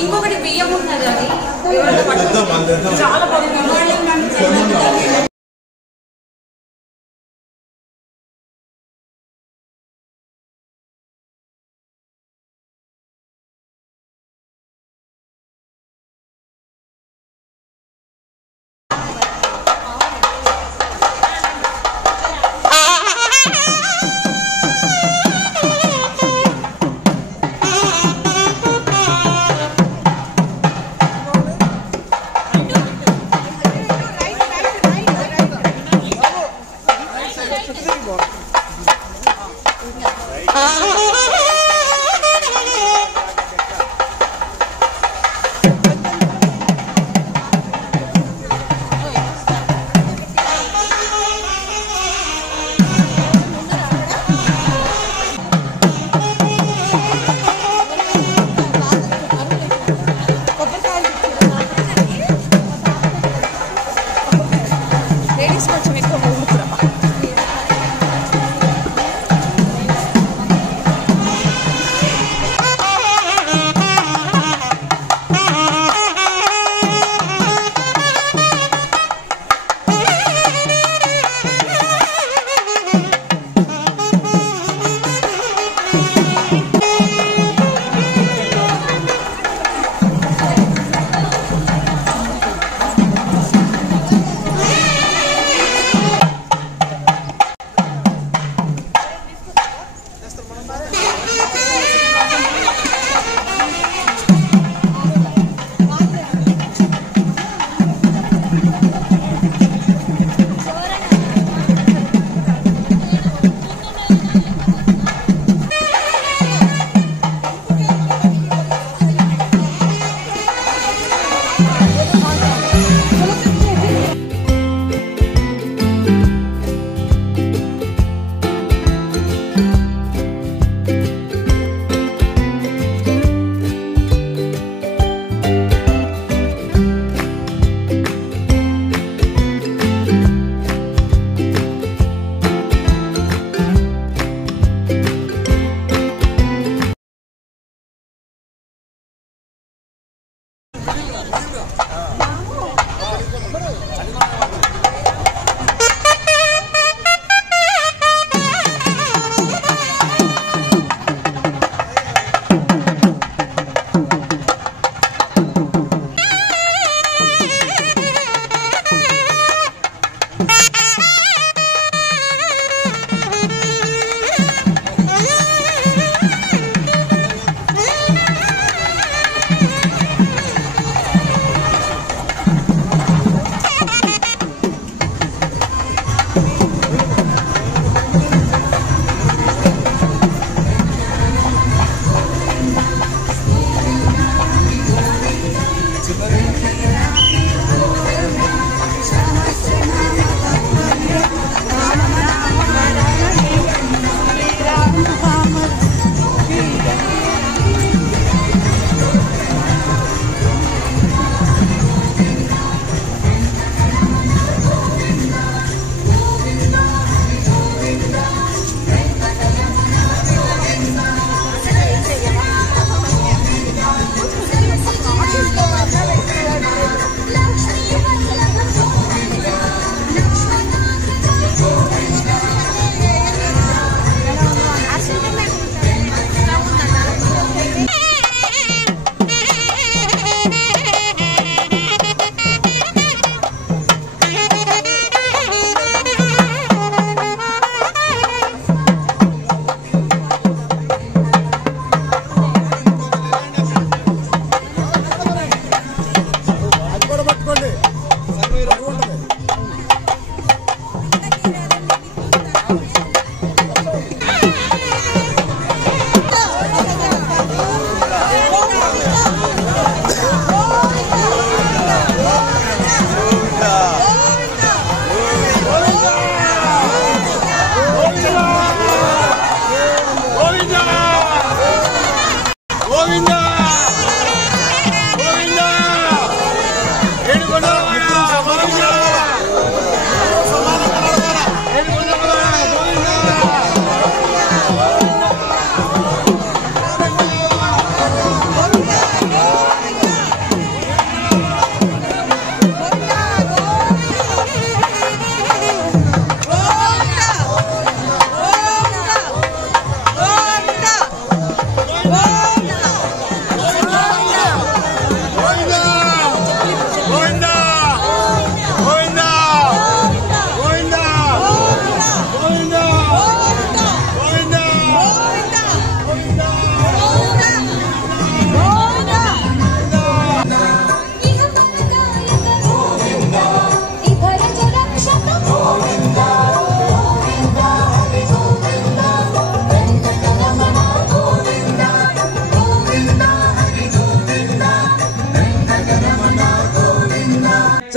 ఇంకొకటి బియ్యం ఉన్నది అది చాలా బాగుంది.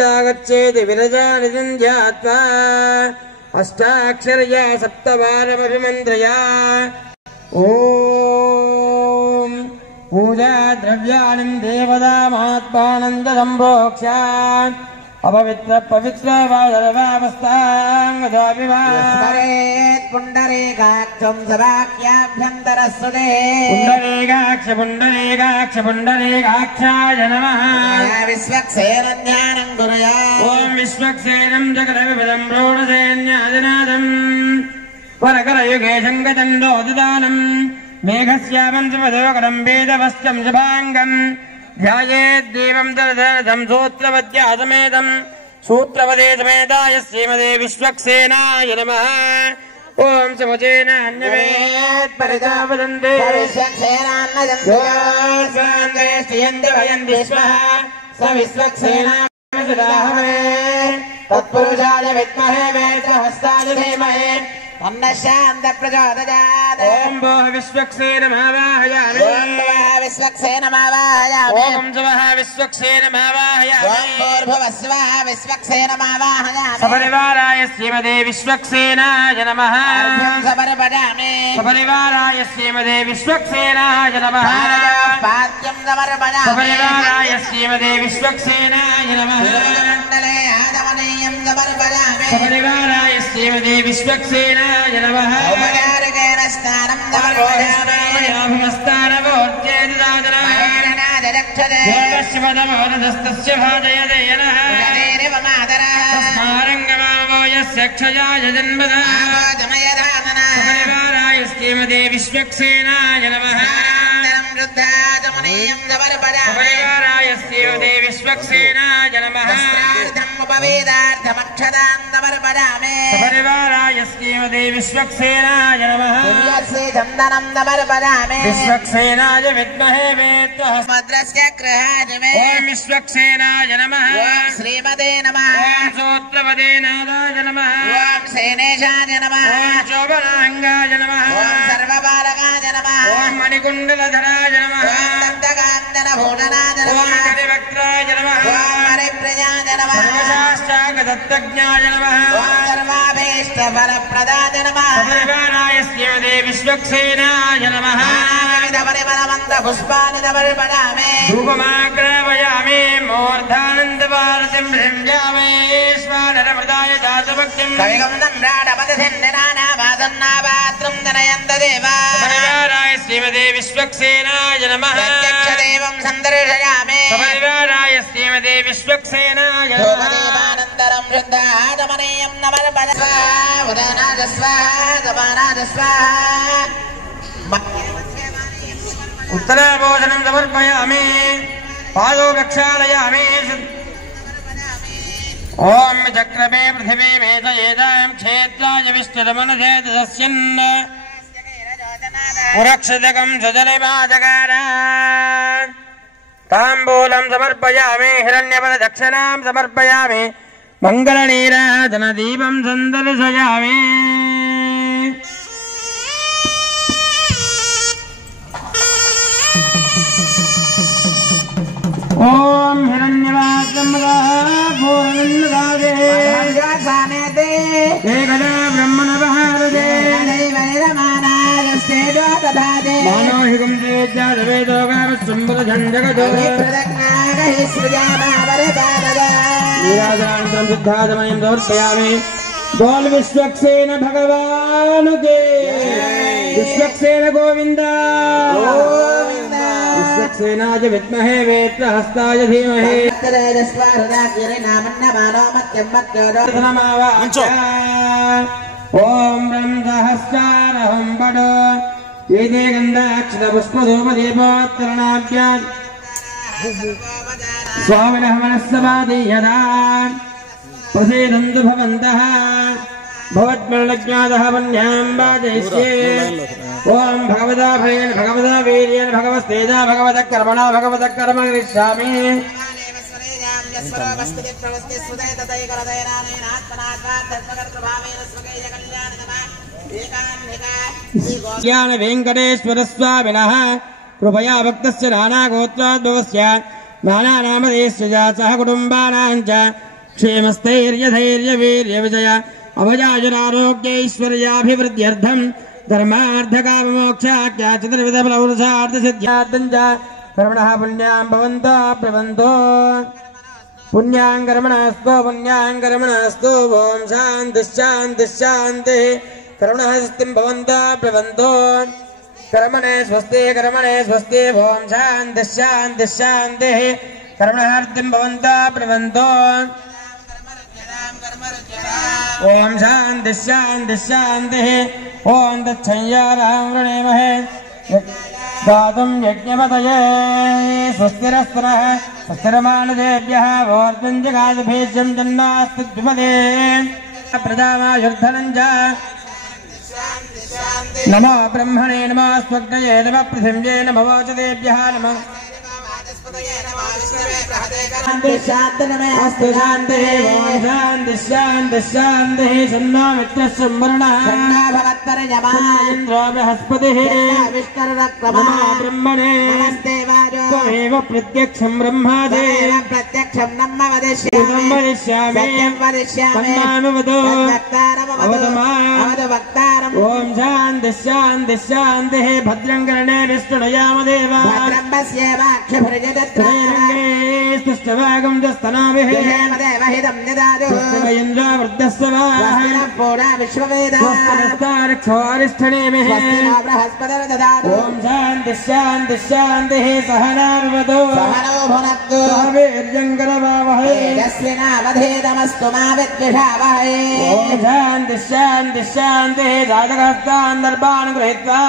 चागच्छेति विरजानिधिं ध्यात्वा अष्टाक्षरया सप्तवारमभिमन्त्रया ॐ पूजा द्रव्याणि देवतामात्मानन्द सम्प्रोक्ष्य अपवित्र पवित्र स्मरेत् पुण्डरीकाक्षं सभाख्याभ्यन्तरस्वदे पुण्डरीकाक्ष पुण्डरीकाक्षाय नमः विश्वक्सेन ज्ञानं कुर्यात् ॐ विश्वक्सेनं जगदविपदं प्रोढसेन्यादिनादम् वरकरयुगे शङ्खदण्डोदिदानम् मेघस्यामं सुमधोकरं वेदवस्त्रं शुभाङ्गम् ध्यायेद्देवं दरदरदं सूत्रवद्यासमेतं सूत्रवदे समेताय श्रीमते विश्वक्सेनाय नमः ॐ समजेनान्यवेत् परिजावदन्ते विश्वक्सेनान्नजन्ते भयन्ति स्मः स विश्वक्सेनाय तत्पुरुषाय विद्महे वेदहस्ताय धीमहि अन्नशान्त प्रचोदयात् ॐ भोः विश्वक्सेनमावाहयामि विश्वक्सेनमावाहयामि ॐ सुवः विश्वक्सेनमावाहयामि ॐ भूर्भुवस्वः विश्वक्सेनमावाहयामि सपरिवाराय श्रीमते विश्वक्सेनाय नमः समर्पयामि सपरिवाराय श्रीमते विश्वक्सेनाय नमः पाद्यं समर्पयामि सपरिवाराय श्रीमते विश्वक्सेनाय नमः मण्डले आदमनीयं समर्पयामि सपरिवाराय श्रीमते विश्वक्सेनाय नमः औपचारिकेन स्नानं समर्पयामि शिवदमोरदस्तस्य भाजयते यनः तस्मारङ्गमावो यस्य क्षयाय जन्मदा सपरिवाराय श्रीमते विश्वक्सेनाय नमः सपरिवाराय श्रीमते विश्वक्सेनाय नमः सपरिवाराय श्रीमते विश्वक्सेनाय नमः विश्वक्सेनाय विद्महे वेत्तः ॐ विश्वक्सेनाय नमः श्रीमते नमः ॐ सूत्रवदे नादाय नमः ॐ सेनेशाय नमः ॐ शोभनाङ्गाय नमः ॐ सर्वपालकाय नमः ॐ मणिकुण्डलधराय नमः ॐ दन्तकाञ्जनभूषणाय ॐ नमः कटिवक्त्राय नमः ॐ हरिप्रियाय नमः सर्वशास्त्रागतत्वज्ञाय नमः ॐ सर्वाभीष्टफलप्रदाय नमः सपरिवाराय श्रीमते विश्वक्सेनाय नमः नानाविधपरिमलमन्दपुष्पाणि समर्पयामि धूपमाग्रापयामि मूर्धानन्दभारतिं भृञ्जामि स्वानरमृताय दासभक्तिं कविगं सम्राटपतिसिन्धनानाभासन्नाभाद्रं जनयन्त देवा सपरिवाराय श्रीमते विश्वक्सेनाय नमः प्रत्यक्षदेवं सन्दर्शयामि सपरिवाराय श्रीमते विश्वक्सेनाय नमः धूपदीपानन्तरं शुद्धादमनीयं नमर्पयामि उदयनाद स्वाहा समानाद स्वाहा उत्तराभोजनं समर्पयामि पादौ प्रक्षालयामि ॐ चक्रमे पृथिवी मेधयेदां क्षेत्राय विष्णुरमनधेदस्यन् पुरक्षितकं सुजलिमाजगार ताम्बूलं समर्पयामि हिरण्यपददक्षिणां समर्पयामि मङ्गलनीराजनदीपं सन्दर्शयामि ॐ हिरण्यवासम्रापूर्णदादे एकदा ब्रह्मणवहारदे मानोहिकं चेद्यादवेदोगामस्सुम्बरझञ्जगतो नीराजनानन्तरं शुद्धादमयं समर्पयामि बोल विश्वक्सेन भगवान् के विश्वक्सेन गोविन्द विश्वक्सेनाय विद्महे वेत्रहस्ताय धीमहि ॐ ब्रह्मसहस्रारहं पडो एते गन्धाक्षतपुष्पधूपदीपोत्तरणाभ्यां स्वामिनः मनस्समाधीयता प्रसीदन्तु भवन्तः भवत्मरणज्ञातः वन्यां वाजयिष्ये ॐ भगवता भयेन भगवता वीर्येण भगवस्तेजा भगवतः कर्मणा भगवतः कर्म करिष्यामि ज्ञान वेङ्कटेश्वर स्वामिनः कृपया भक्तस्य नानागोत्रोद्भवस्य नानानामधेयस्य सह कुटुम्बानां च क्षेमस्थैर्यधैर्यवीर्यविजय अभयाजुरारोग्यैश्वर्याभिवृद्ध्यर्थं धर्मार्थकाममोक्षाख्या चतुर्विधफलपुरुषार्थसिद्ध्यार्थं च कर्मणः पुण्यां भवन्तो प्रवन्तो पुण्यां कर्मणस्तु ओं शान्तिः शान्तिः शान्तिः कर्मणः स्वस्तिं भवन्तो प्रवन्तो कर्मणे स्वस्ति ओं शान्तिः शान्तिः शान्तिः कर्मणः अर्थिं भवन्तो प्रवन्तो ओं शान्तिः शान्तिः शान्तिः ओं तच्छंयारां वृणीमहे दातुं यज्ञपतये स्वस्तिरस्तरः स्वस्तिरमानुदेभ्यः वोर्ध्वं जगादभीष्यं जन्नास्ति द्विपदे प्रजामायुर्धनं च नमो ब्रह्मणे नमः स्वग्नये नमः पृथिव्ये नमः वोचदेभ्यः नमः अस्तु शान्तिः ओं शान्तिः शान्तिः शान्तिः शन्नो मित्रस्य वर्णः इन्द्रो बृहस्पतिः नमो ब्रह्मणे त्वमेव प्रत्यक्षं ब्रह्मादि वदिष्यामि तन्मामवतु अवतु माम् ओं शान्तिः शान्तिः शान्तिः भद्रं कर्णे विष्णुयाम देवा स्तुष्टवागं दस्तनाभिः इन्द्रावृद्धस्य वारिष्ठनेमिः ओं शान्तिः शान्तिः शान्तिः सहनार्वतो वीर्यङ्करवावहै ओं शान्तिः शान्तिः शान्तिः साधकस्तान् दर्भान् गृहीत्वा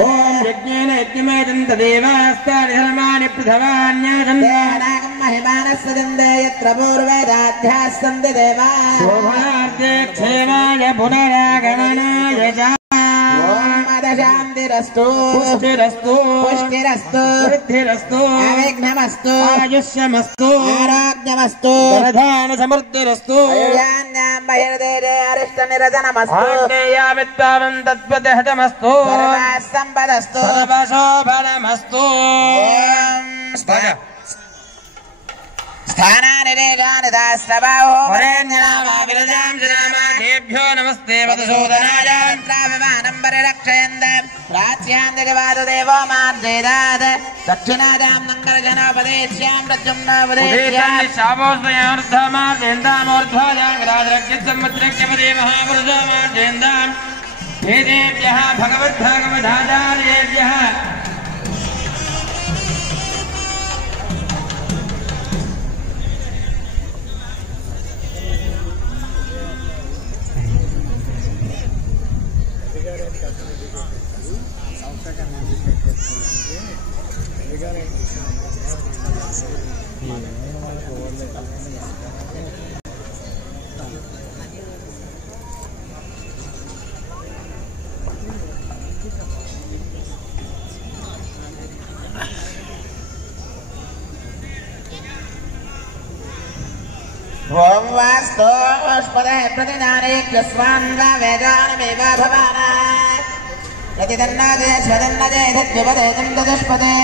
ओम यज्ञेन यज्ञमेतं तदेवास्तानि धर्माणि पृथवान्यासन् महिमानस्य दन्दे यत्र पूर्वैराध्याः सन्ति देवाः शोभनार्थे क्षेमाय पुनरागमनाय च शान्तिरस्तु पुष्टिरस्तु वृद्धिरस्तु अविघ्नमस्तु आयुष्यमस्तु आरोग्यमस्तु प्रधान समृद्धिरस्तु बहिर्देशे अरिष्टनिरजनमस्तु आज्ञेयामित्वावं तत्पदहतमस्तु सर्वसम्पदस्तु सर्वशोभनमस्तु स्थानानिरेजानिदास्तवाहोरेभ्यो नमस्ते वदशोदनायान्त्राभिमानम्बररक्षयन्त प्राच्यान्दरिवादुदेवो मार्जयदात् दक्षिणायां नङ्गरजनोपदेश्यां प्रद्युम्नोपदेश्यां शावोस्मयार्धमार्जयन्तामोर्ध्वायां विराजरक्षित्सम्मुद्रक्यपदे महापुरुषो मार्जयन्तां वेदेभ्यः भगवद्भागवदाचार्येभ्यः ओम वास्तो पुष्पदे प्रतिदाने कृस्वान्वा वेदानमेव भवाना प्रतिदन्नादे स्वदन्नदे धद्युपदे दन्ददुष्पदे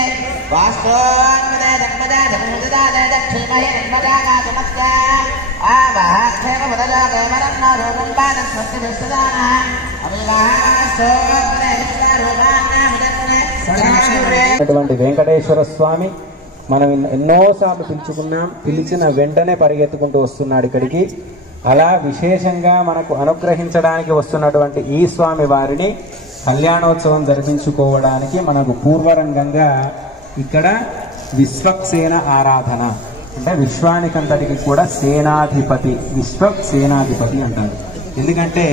वास्तोन्मदे धन्मदे धन्मदादे दक्षिमहि नन्मदागातुमत्ता आवाहाक्षेमपदजागे मरन्नो रूपम्पादः स्वस्तिभिष्टदानः अभिवाहास्तोपदे विश्वरूपान्नामिदन्ने వెంకటేశ్వర స్వామి మనం ఎన్నోసార్లు పిలుచుకున్నాం, పిలిచిన వెంటనే పరిగెత్తుకుంటూ వస్తున్నాడు ఇక్కడికి. అలా విశేషంగా మనకు అనుగ్రహించడానికి వస్తున్నటువంటి ఈ స్వామి వారిని కళ్యాణోత్సవం జరిపించుకోవడానికి మనకు పూర్వరంగంగా ఇక్కడ విశ్వక్సేన ఆరాధన అంటే విశ్వానికంతటికి కూడా సేనాధిపతి, విశ్వక్సేనాధిపతి అంటారు. ఎందుకంటే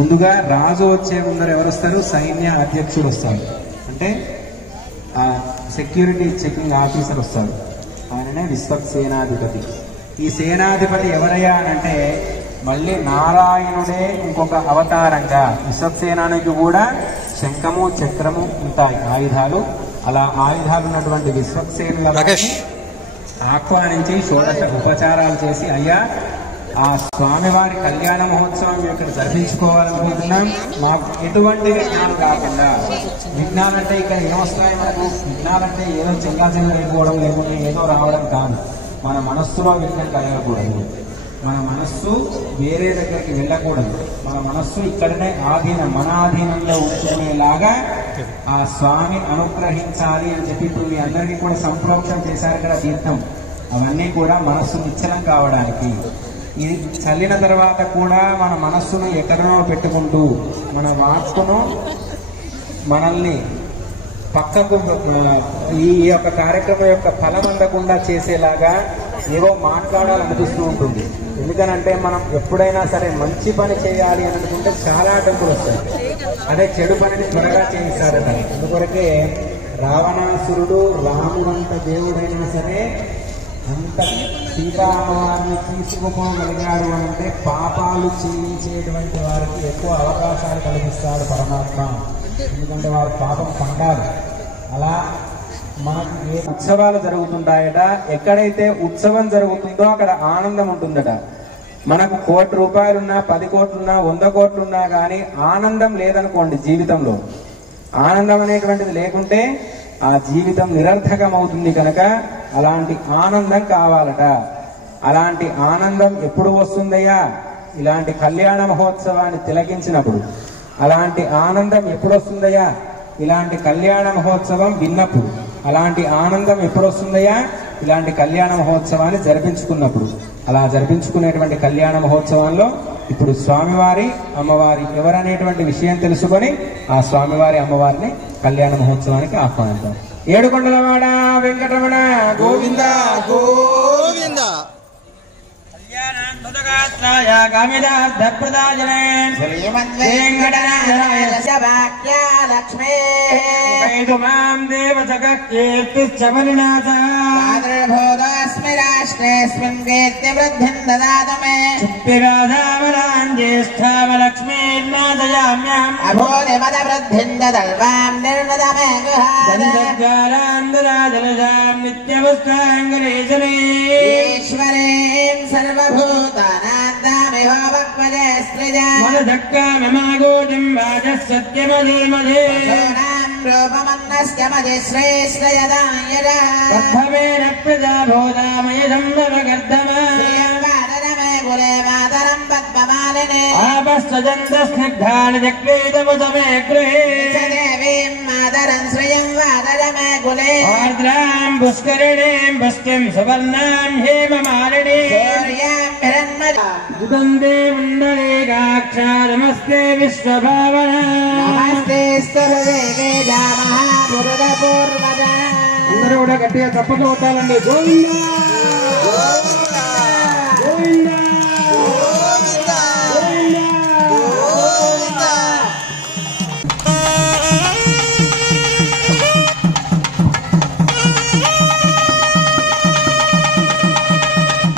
ముందుగా రాజు వచ్చే ముందర ఎవరు వస్తారు? సైన్య అధ్యక్షుడు వస్తారు, అంటే సెక్యూరిటీ చెకింగ్ ఆఫీసర్ వస్తాడు, ఆయననే విశ్వక్సేనాధిపతి. ఈ సేనాధిపతి ఎవరయ్యా అంటే మళ్ళీ నారాయణుడే ఇంకొక అవతారంగా. విశ్వక్సేనానికి కూడా శంఖము చక్రము ఉంటాయి, ఆయుధాలు. అలా ఆయుధాలు ఉన్నటువంటి విశ్వక్సేనుల ఆహ్వానించి షోడశ ఉపచారాలు చేసి, అయ్యా ఆ స్వామివారి కళ్యాణ మహోత్సవం ఇక్కడ జరిపించుకోవాలనుకుంటున్నాం. మాకు ఎటువంటి విఘ్నాలు కాకుండా, విఘ్నాలంటే ఇక్కడ ఏమొస్తాయి మనకు? విఘ్నాలంటే ఏదో చిల్లా చిన్న వెళ్ళిపోవడం, లేకుంటే ఏదో రావడం కాదు. మన మనస్సులో విఘ్నం కలగకూడదు. మన మనస్సు వేరే దగ్గరికి వెళ్ళకూడదు. మన మనస్సు ఇక్కడనే మన ఆధీనంలో ఉంచుకునేలాగా ఆ స్వామి అనుగ్రహించాలి అని చెప్పి ఇప్పుడు మీ అందరికీ కూడా సంప్రోక్షం చేశారు కదా తీర్థం. అవన్నీ కూడా మనస్సు నిశ్చలం కావడానికి. ఇది చల్లిన తర్వాత కూడా మన మనస్సును ఎక్కడనో పెట్టుకుంటూ మన వాక్కును మనల్ని పక్కకు ఈ యొక్క కార్యక్రమం యొక్క ఫలం అందకుండా చేసేలాగా ఏవో మాట్లాడాలనిపిస్తూ ఉంటుంది. ఎందుకనంటే మనం ఎప్పుడైనా సరే మంచి పని చేయాలి అని అనుకుంటే చాలా అడ్డంకులు వస్తాయి. అదే చెడు పనిని త్వరగా చేయిస్తారట. అందుకొరకే రావణాసురుడు రాముడంత దేవుడైనా సరే అంత సీతారామాన్ని తీసుకుపోగలిగాడు అంటే పాపాలు చేయించేటువంటి వారికి ఎక్కువ అవకాశాలు కలిగిస్తాడు పరమాత్మ. ఎందుకంటే వారు పాపం పండాలి. అలా మనకు ఏ ఉత్సవాలు జరుగుతుంటాయట, ఎక్కడైతే ఉత్సవం జరుగుతుందో అక్కడ ఆనందం ఉంటుందట. మనకు 1 కోటి రూపాయలున్నా, 10 కోట్లున్నా, 100 కోట్లున్నా కానీ ఆనందం లేదనుకోండి, జీవితంలో ఆనందం అనేటువంటిది లేకుంటే ఆ జీవితం నిరర్థకం అవుతుంది. కనుక అలాంటి ఆనందం కావాలట. అలాంటి ఆనందం ఎప్పుడు వస్తుందయ్యా? ఇలాంటి కళ్యాణ మహోత్సవాన్ని తిలకించినప్పుడు. అలాంటి ఆనందం ఎప్పుడు వస్తుందయ్యా? ఇలాంటి కళ్యాణ మహోత్సవం విన్నప్పుడు. అలాంటి ఆనందం ఎప్పుడు వస్తుందయ్యా? ఇలాంటి కళ్యాణ మహోత్సవాన్ని జరిపించుకున్నప్పుడు. అలా జరిపించుకునేటువంటి కళ్యాణ మహోత్సవంలో ఇప్పుడు స్వామివారి అమ్మవారి ఎవరనేటువంటి విషయం తెలుసుకొని ఆ స్వామివారి అమ్మవారిని కళ్యాణ మహోత్సవానికి ఆహ్వానిద్దాం. ఏడుకొండలవాడ వెంకటరమణ గోవింద గోవింద. భోగాస్మి రాష్ట్రేస్మిన్ కీర్తి వృద్ధిం దదాతు మే జ్యేష్ఠామలక్ష్మీర్నాదయామ్యాం అభోనిమద వృద్ధిం దదల్వాం నిర్మదమే గృహాదరాంధరాజలజాం నిత్యవస్త్రాంగలేశనే ఈశ్వరీం సర్వభూతానాందామిహో భక్వజే స్త్రిజా మదక్కామమాగోజం వాజస్సత్యమధీమధే రూపమన్నస్య మది శ్రేష్ఠయదాయజ పద్మవేన ప్రజాభూతామయజం భవగర్ధమా శ్రీయంవాదరమే కులే మాతరం పద్మమాలినే ఆపస్సజంతస్నిగ్ధాని జక్రీతముసమే గృహే దేవీం మాతరం శ్రీయంవాదరమే కులే ఆర్ద్రాం పుష్కరిణీం పుష్టిం సువర్ణాం హేమమాలినీం సూర్యాం హిరణ్మయ ఉదందే ముండరీకాక్షా నమస్తే విశ్వభావన నమస్తే స్తరదేవే మహాపురుష పూర్వజ. అందరూ కూడా గట్టిగా చప్పట్లు కొట్టాలండి. గోవిందా గోవిందా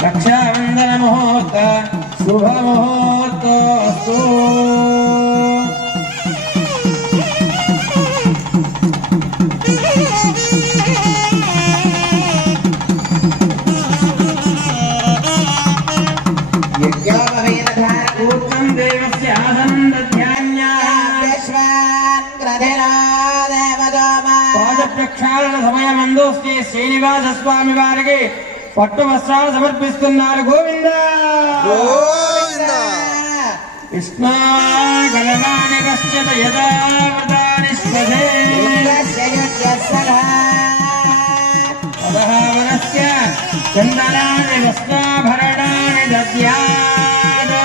రక్షాబంధన ముహూర్త శుభ ముహూర్తోస్తు. పూర్వం దేవస్య పాద ప్రక్షాళన సమయమందు శ్రీ శ్రీనివాస స్వామి వారికి పట్టు వస్త్రాలు సమర్పిస్తున్నారు. గోవింద విష్ణాగలమాని పశ్యత యదావృతాని స్వధే పదహావనస్య చందనాని వస్త్రాభరణాని దద్యాత్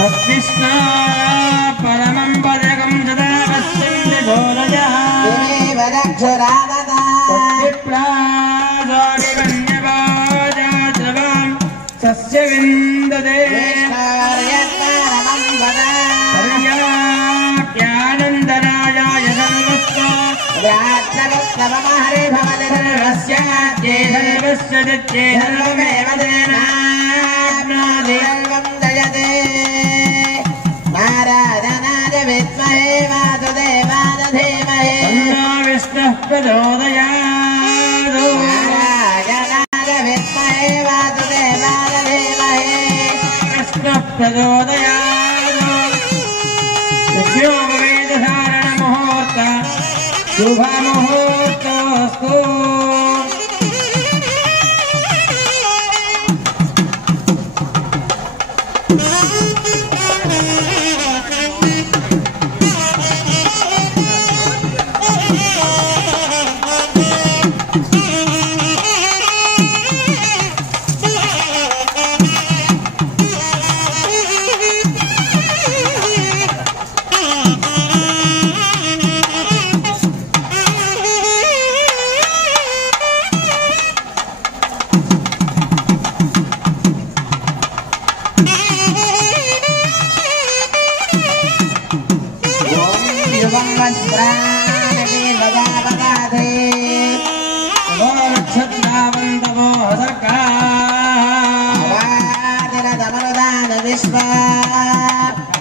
తద్విష్ణా పరమం పదకం సదా పశ్యంతి ఘోరజః తద్విప్రాజోనివన్యవాజాద్రవాం సస్య విందదే సర్యాప్యానందరాజాయ సర్వస్వ సర్వస్యాద్యే సర్వస్య దిత్యే సర్వమేవ తేనాప్నోతి నారాయణాయ విద్మహే వాసుదేవాయ ధీమహి తన్నో విష్ణుః ప్రచోదయాత్. నారాయణాయ यज्ञोपवेदधारणमुहूर्त शुभमुहूर्तोऽस्तु।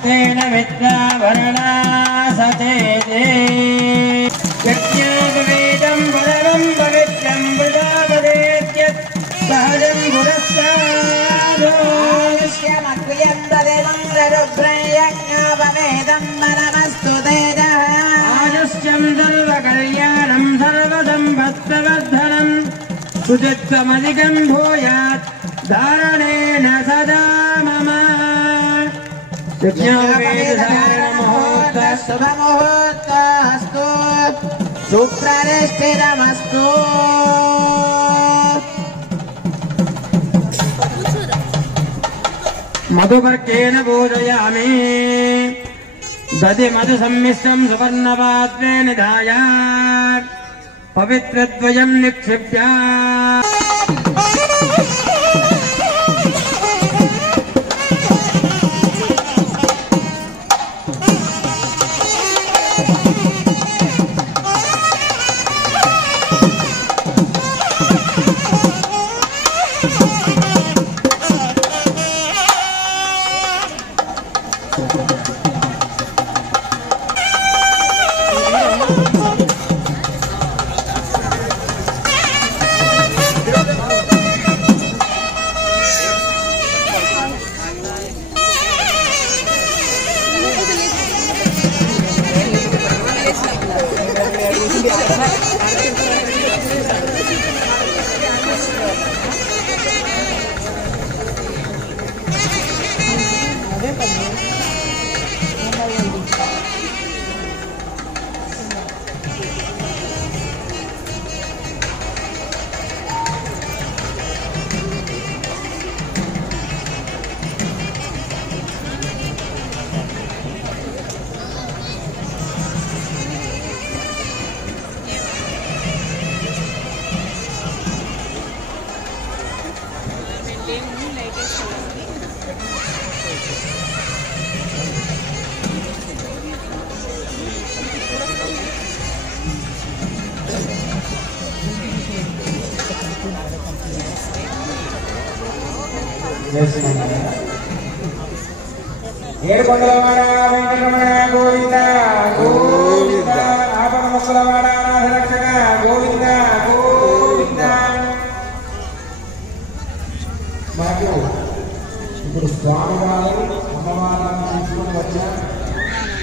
तेन विद्याभरणा सचेते यज्ञोपवीतं बलवं पवित्रं वृदावदेत्यत् सहजं पुरस्तादोष्यमक्रियं तदेवं रुद्रं यज्ञोपवेदं बलमस्तु तेजः आयुष्यं सर्वकल्याणं सर्वसम्पत्प्रवर्धनं सुचित्तमधिकं भूयात् धारणेन सदा मम शुभमुहूर्तस्तु सुप्रतिष्ठितमस्तु। मधुपर्केण पूजयामि दधि मधु सम्मिश्रं सुवर्णपात्रे निधाय पवित्रद्वयं निक्षिप्य ఏడుకొండలవాడ వెంకటరమణ గోవింద గోవింద ఆపద ముక్కలవాడ రక్షక గోవింద గోవింద. మనకు ఇప్పుడు స్వామివారు అమ్మవారిని తీసుకొని వచ్చా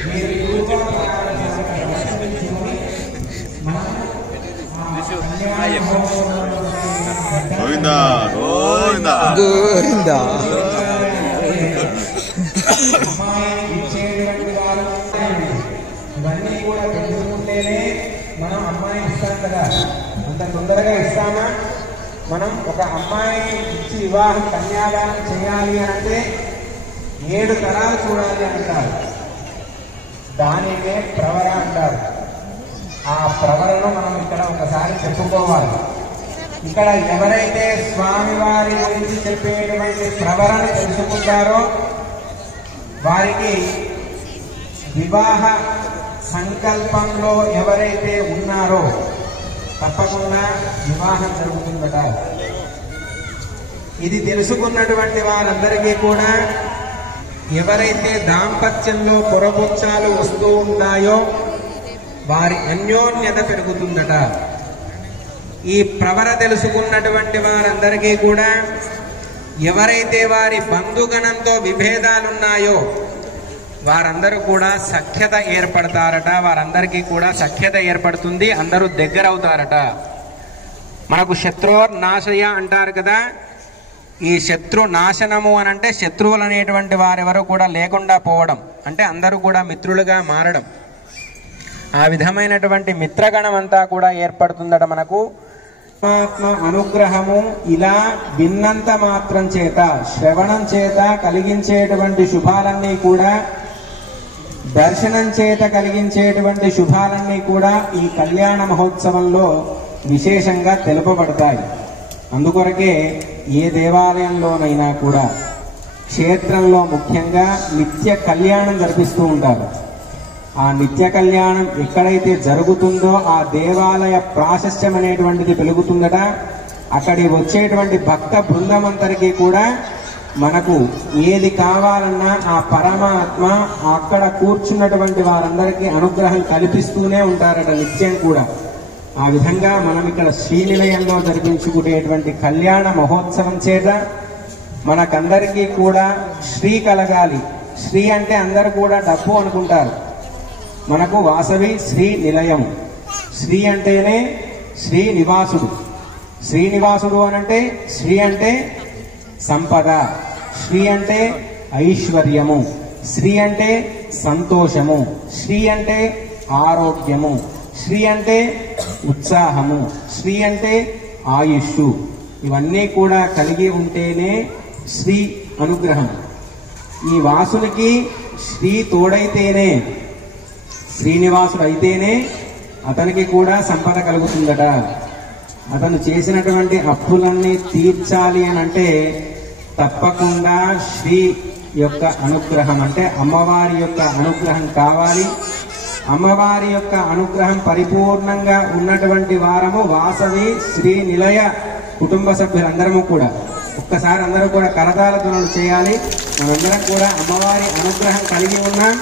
మీరు గోవింద గోవింద గోవింద ఇవన్నీ కూడా తెలుసుకుంటేనే మనం అమ్మాయి ఇస్తాం కదా, అంత తొందరగా ఇస్తామా? మనం ఒక అమ్మాయిని ఇచ్చి వివాహం కన్యాదానం చేయాలి అంటే 7 తరాలు చూడాలి అంటారు. దానినే ప్రవర అంటారు. ఆ ప్రవరను మనం ఇక్కడ ఒకసారి చెప్పుకోవాలి. ఇక్కడ ఎవరైతే స్వామివారి గురించి చెప్పేటువంటి ప్రవరను తెలుసుకుంటారో వారికి వివాహ సంకల్పంలో ఎవరైతే ఉన్నారో తప్పకుండా వివాహం జరుగుతుందట. ఇది తెలుసుకున్నటువంటి వారందరికీ కూడా ఎవరైతే దాంపత్యంలో పొరపుచ్చాలు వస్తూ ఉంటాయో వారి అన్యోన్యత పెరుగుతుందట. ఈ ప్రవర తెలుసుకున్నటువంటి వారందరికీ కూడా ఎవరైతే వారి బంధుగణంతో విభేదాలున్నాయో వారందరూ కూడా సఖ్యత ఏర్పడతారట. వారందరికీ కూడా సఖ్యత ఏర్పడుతుంది, అందరూ దగ్గర అవుతారట. మనకు శత్రుర్నాశయ అంటారు కదా. ఈ శత్రు నాశనము అని అంటే శత్రువులు అనేటువంటి వారెవరూ కూడా లేకుండా పోవడం, అంటే అందరూ కూడా మిత్రులుగా మారడం. ఆ విధమైనటువంటి మిత్రగణం అంతా కూడా ఏర్పడుతుందట మనకు. ఆత్మ అనుగ్రహము ఇలా విన్నంత మాత్రం చేత, శ్రవణం చేత కలిగించేటువంటి శుభాలన్నీ కూడా, దర్శనం చేత కలిగించేటువంటి శుభాలన్నీ కూడా ఈ కళ్యాణ మహోత్సవంలో విశేషంగా తెలుపబడతాయి. అందుకొరకే ఏ దేవాలయంలోనైనా కూడా క్షేత్రంలో ముఖ్యంగా నిత్య కళ్యాణం జరిపిస్తూ ఉంటారు. ఆ నిత్య కళ్యాణం ఎక్కడైతే జరుగుతుందో ఆ దేవాలయ ప్రాశస్త్యం అనేటువంటిది పెరుగుతుందట. అక్కడి వచ్చేటువంటి భక్త బృందమంతరికి కూడా మనకు ఏది కావాలన్నా ఆ పరమాత్మ అక్కడ కూర్చున్నటువంటి వారందరికీ అనుగ్రహం కల్పిస్తూనే ఉంటారట నిత్యం కూడా. ఆ విధంగా మనం ఇక్కడ శ్రీనిలయంలో జరిపించుకునేటువంటి కళ్యాణ మహోత్సవం చేత మనకందరికీ కూడా శ్రీ కలగాలి. శ్రీ అంటే అందరూ కూడా డబ్బు అనుకుంటారు. మనకు వాసవి శ్రీ నిలయం. శ్రీ అంటేనే శ్రీనివాసుడు. శ్రీనివాసుడు అనంటే శ్రీ అంటే సంపద, శ్రీ అంటే ఐశ్వర్యము, శ్రీ అంటే సంతోషము, శ్రీ అంటే ఆరోగ్యము, శ్రీ అంటే ఉత్సాహము, శ్రీ అంటే ఆయుష్షు. ఇవన్నీ కూడా కలిగి ఉంటేనే శ్రీ అనుగ్రహం. ఈ వాసునికి శ్రీ తోడైతేనే, శ్రీనివాసుడు అయితేనే అతనికి కూడా సంపద కలుగుతుందట. అతను చేసినటువంటి అప్పులన్నీ తీర్చాలి అని అంటే తప్పకుండా శ్రీ యొక్క అనుగ్రహం, అంటే అమ్మవారి యొక్క అనుగ్రహం కావాలి. అమ్మవారి యొక్క అనుగ్రహం పరిపూర్ణంగా ఉన్నటువంటి వారము వాసవి శ్రీ నిలయ కుటుంబ సభ్యులందరము కూడా. ఒక్కసారి అందరూ కూడా కరతాళ ధ్వనులు చేయాలి. మనందరం కూడా అమ్మవారి అనుగ్రహం కలిగి ఉన్నాం.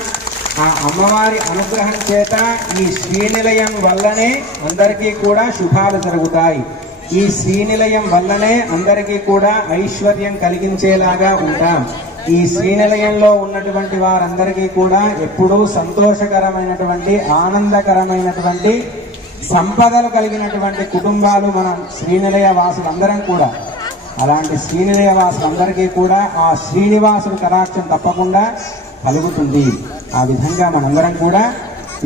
ఆ అమ్మవారి అనుగ్రహం చేత ఈ శ్రీనిలయం వల్లనే అందరికీ కూడా శుభాలు జరుగుతాయి. ఈ శ్రీనిలయం వల్లనే అందరికీ కూడా ఐశ్వర్యం కలిగించేలాగా ఉంటాం. ఈ శ్రీనిలయంలో ఉన్నటువంటి వారందరికీ కూడా ఎప్పుడూ సంతోషకరమైనటువంటి ఆనందకరమైనటువంటి సంపదలు కలిగినటువంటి కుటుంబాలు మన శ్రీనిలయ వాసులందరం కూడా. అలాంటి శ్రీనిలయ వాసులందరికీ కూడా ఆ శ్రీనివాసుడు కటాక్షం తప్పకుండా కలుగుతుంది. ఆ విధంగా మనందరం కూడా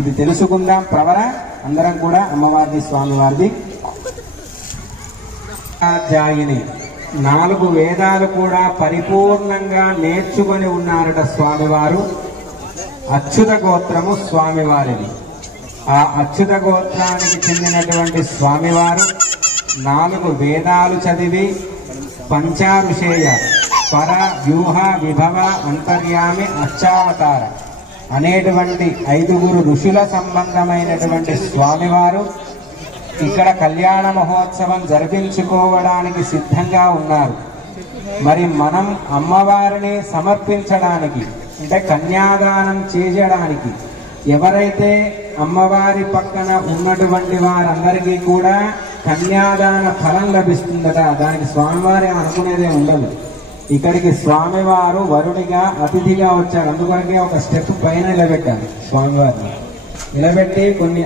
ఇది తెలుసుకుందాం. ప్రవర అందరం కూడా అమ్మవారిది స్వామివారిది. అధ్యాయిని 4 వేదాలు కూడా పరిపూర్ణంగా నేర్చుకొని ఉన్నారట స్వామివారు. అచ్యుత గోత్రము స్వామివారిది. ఆ అచ్యుత గోత్రానికి చెందినటువంటి స్వామివారు 4 వేదాలు చదివి పంచారుషేయ పర వ్యూహ విభవ అంతర్యామి అష్టావతార అనేటువంటి 5 ఋషుల సంబంధమైనటువంటి స్వామివారు ఇక్కడ కళ్యాణ మహోత్సవం జరిపించుకోవడానికి సిద్ధంగా ఉన్నారు. మరి మనం అమ్మవారిని సమర్పించడానికి, అంటే కన్యాదానం చేయడానికి ఎవరైతే అమ్మవారి పక్కన ఉన్నటువంటి వారందరికీ కూడా కన్యాదాన ఫలం లభిస్తుందట. దానికి స్వామివారి అనుకునేదే ఉండదు. ఇక్కడికి స్వామివారు వరుడిగా అతిథిగా వచ్చారు. అందుకనే ఒక స్టెప్ పైన నిలబెట్టారు. స్వామివారిని నిలబెట్టి కొన్ని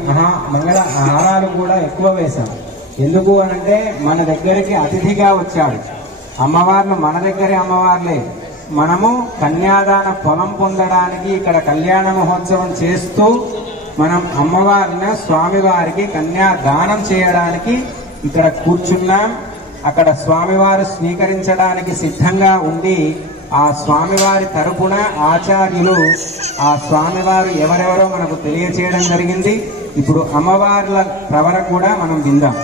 మంగళ ఆహారాలు కూడా ఎక్కువ వేశారు. ఎందుకు అనంటే మన దగ్గరికి అతిథిగా వచ్చాడు. అమ్మవార్లు మన దగ్గరే అమ్మవార్లే. మనము కన్యాదాన ఫలం పొందడానికి ఇక్కడ కళ్యాణ మహోత్సవం చేస్తూ మనం అమ్మవారిని స్వామివారికి కన్యాదానం చేయడానికి ఇక్కడ కూర్చున్నాం. అక్కడ స్వామివారు స్వీకరించడానికి సిద్ధంగా ఉండి ఆ స్వామివారి తరపున ఆచార్యులు ఆ స్వామివారు ఎవరెవరో మనకు తెలియచేయడం జరిగింది. ఇప్పుడు అమ్మవార్ల ప్రవర కూడా మనం విందాం.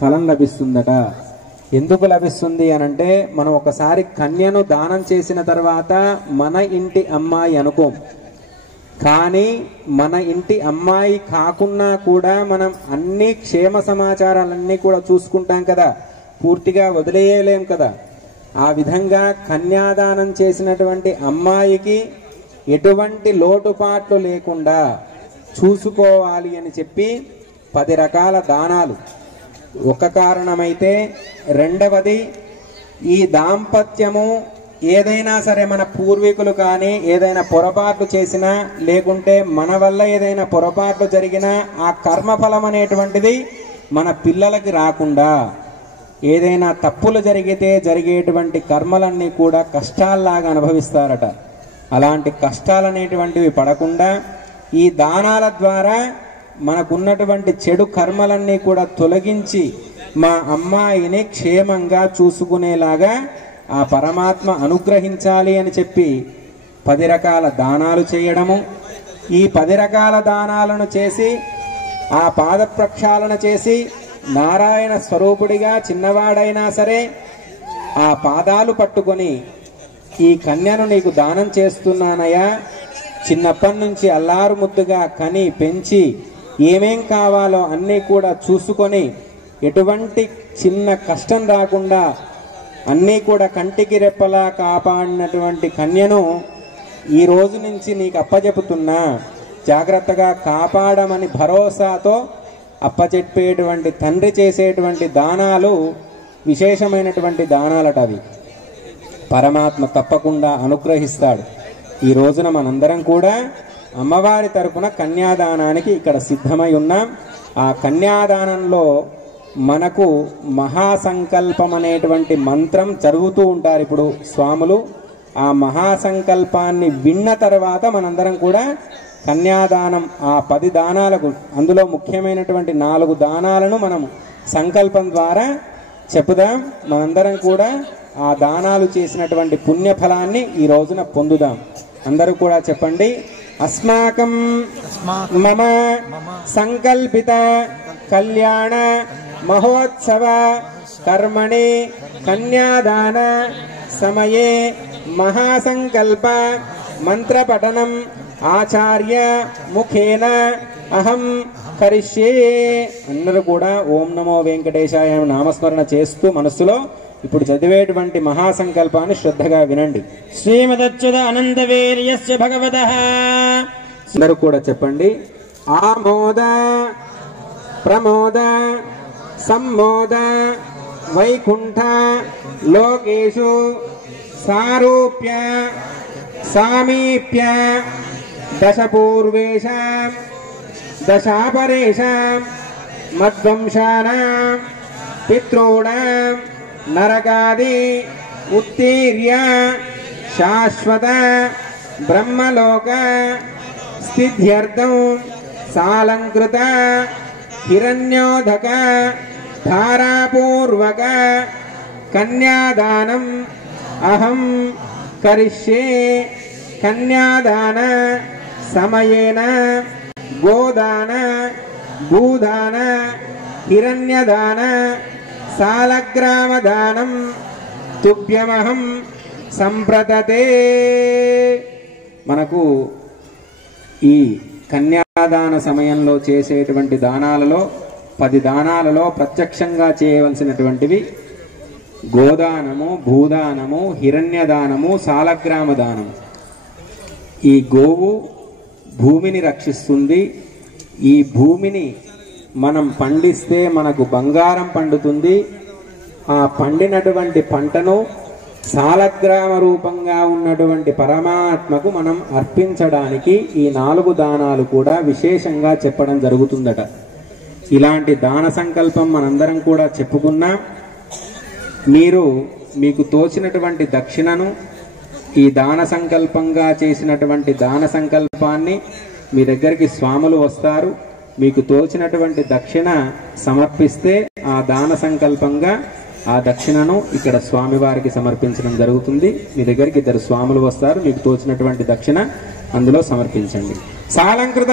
ఫలం లభిస్తుందట. ఎందుకు లభిస్తుంది అనంటే మనం ఒకసారి కన్యను దానం చేసిన తర్వాత మన ఇంటి అమ్మాయి అనుకోం, కానీ మన ఇంటి అమ్మాయి కాకున్నా కూడా మనం అన్ని క్షేమ సమాచారాలన్నీ కూడా చూసుకుంటాం కదా, పూర్తిగా వదిలేయలేం కదా. ఆ విధంగా కన్యాదానం చేసినటువంటి అమ్మాయికి ఎటువంటి లోటుపాట్లు లేకుండా చూసుకోవాలి అని చెప్పి 10 రకాల దానాలు. ఒక కారణమైతే రెండవది ఈ దాంపత్యము ఏదైనా సరే మన పూర్వీకులు కానీ ఏదైనా పొరపాట్లు చేసినా లేకుంటే మన వల్ల ఏదైనా పొరపాట్లు జరిగినా ఆ కర్మఫలం అనేటువంటిది మన పిల్లలకి రాకుండా, ఏదైనా తప్పులు జరిగితే జరిగేటువంటి కర్మలన్నీ కూడా కష్టాల్లాగా అనుభవిస్తారట. అలాంటి కష్టాలనేటువంటివి పడకుండా ఈ దానాల ద్వారా మనకున్నటువంటి చెడు కర్మలన్నీ కూడా తొలగించి మా అమ్మాయిని క్షేమంగా చూసుకునేలాగా ఆ పరమాత్మ అనుగ్రహించాలి అని చెప్పి 10 రకాల దానాలు చేయడము. ఈ 10 రకాల దానాలను చేసి ఆ పాద ప్రక్షాళన చేసి నారాయణ స్వరూపుడిగా చిన్నవాడైనా సరే ఆ పాదాలు పట్టుకొని ఈ కన్యను నీకు దానం చేస్తున్నానయ్యా, చిన్నప్పటి నుంచి అల్లారు ముద్దుగా కని పెంచి ఏమేం కావాలో అన్నీ కూడా చూసుకొని ఎటువంటి చిన్న కష్టం రాకుండా అన్నీ కూడా కంటికి రెప్పలా కాపాడినటువంటి కన్యను ఈ రోజు నుంచి నీకు అప్పచెపుతున్నా, జాగ్రత్తగా కాపాడమని భరోసాతో అప్పచెప్పేటువంటి తండ్రి చేసేటువంటి దానాలు విశేషమైనటువంటి దానాలట. అవి పరమాత్మ తప్పకుండా అనుగ్రహిస్తాడు. ఈ రోజున మనందరం కూడా అమ్మవారి తరపున కన్యాదానానికి ఇక్కడ సిద్ధమై ఉన్నాం. ఆ కన్యాదానంలో మనకు మహాసంకల్పం అనేటువంటి మంత్రం చదువుతూ ఉంటారు ఇప్పుడు స్వాములు. ఆ మహాసంకల్పాన్ని విన్న తర్వాత మనందరం కూడా కన్యాదానం ఆ 10 దానాలకు, అందులో ముఖ్యమైనటువంటి 4 దానాలను మనం సంకల్పం ద్వారా చెప్పుదాం. మనందరం కూడా ఆ దానాలు చేసినటువంటి పుణ్యఫలాన్ని ఈ రోజున పొందుదాం. అందరూ కూడా చెప్పండి. అస్మాకం మమ సంకల్పిత కళ్యాణ మహోత్సవ కర్మణి కన్యాదాన సమయే మహాసంకల్ప మంత్రపఠనం ఆచార్య ముఖేన అహం కరిష్యే. అందరూ కూడా ఓం నమో వెంకటేశాయ నామస్మరణ చేస్తూ మనస్సులో ఇప్పుడు చదివేటువంటి మహాసంకల్పాన్ని శ్రద్ధగా వినండి. శ్రీమదచ్యుత అనంతవీర్యస్య భగవతః. అందరూ కూడా చెప్పండి. ఆమోద ప్రమోద సమ్మోద వైకుంఠ లోకేషు సారూప్య సామీప్య దశపూర్వేషాం దశాపరేషాం మద్వంశానాం పితॄణాం నరకాది ఉత్తీర్య శాశ్వత బ్రహ్మలోక స్థిత్యర్థం సాలంకృత హిరణ్యోదక ధారాపూర్వక కన్యాదానం అహం కరిష్యే. కన్యాదాన సమయేన గోదాన భూదాన హిరణ్యదాన సాలగ్రామదానం తుభ్యమహం సంప్రదతే. మనకు ఈ కన్యాదాన సమయంలో చేసేటువంటి దానాలలో 10 దానాలలో ప్రత్యక్షంగా చేయవలసినటువంటివి గోదానము, భూదానము, హిరణ్యదానము, సాలగ్రామ దానము. ఈ గోవు భూమిని రక్షిస్తుంది. ఈ భూమిని మనం పండిస్తే మనకు బంగారం పండుతుంది. ఆ పండినటువంటి పంటను సాలగ్రామ రూపంగా ఉన్నటువంటి పరమాత్మకు మనం అర్పించడానికి ఈ 4 దానాలు కూడా విశేషంగా చెప్పడం జరుగుతుందట. ఇలాంటి దాన సంకల్పం మనందరం కూడా చెప్పుకున్నాం. మీరు మీకు తోచినటువంటి దక్షిణను ఈ దాన సంకల్పంగా చేసినటువంటి దాన సంకల్పాన్ని మీ దగ్గరికి స్వాములు వస్తారు. మీకు తోచినటువంటి దక్షిణ సమర్పిస్తే ఆ దాన సంకల్పంగా ఆ దక్షిణను ఇక్కడ స్వామివారికి సమర్పించడం జరుగుతుంది. మీ దగ్గరికి 2 స్వాములు వస్తారు. మీకు తోచినటువంటి దక్షిణ అందులో సమర్పించండి. సాలంకృత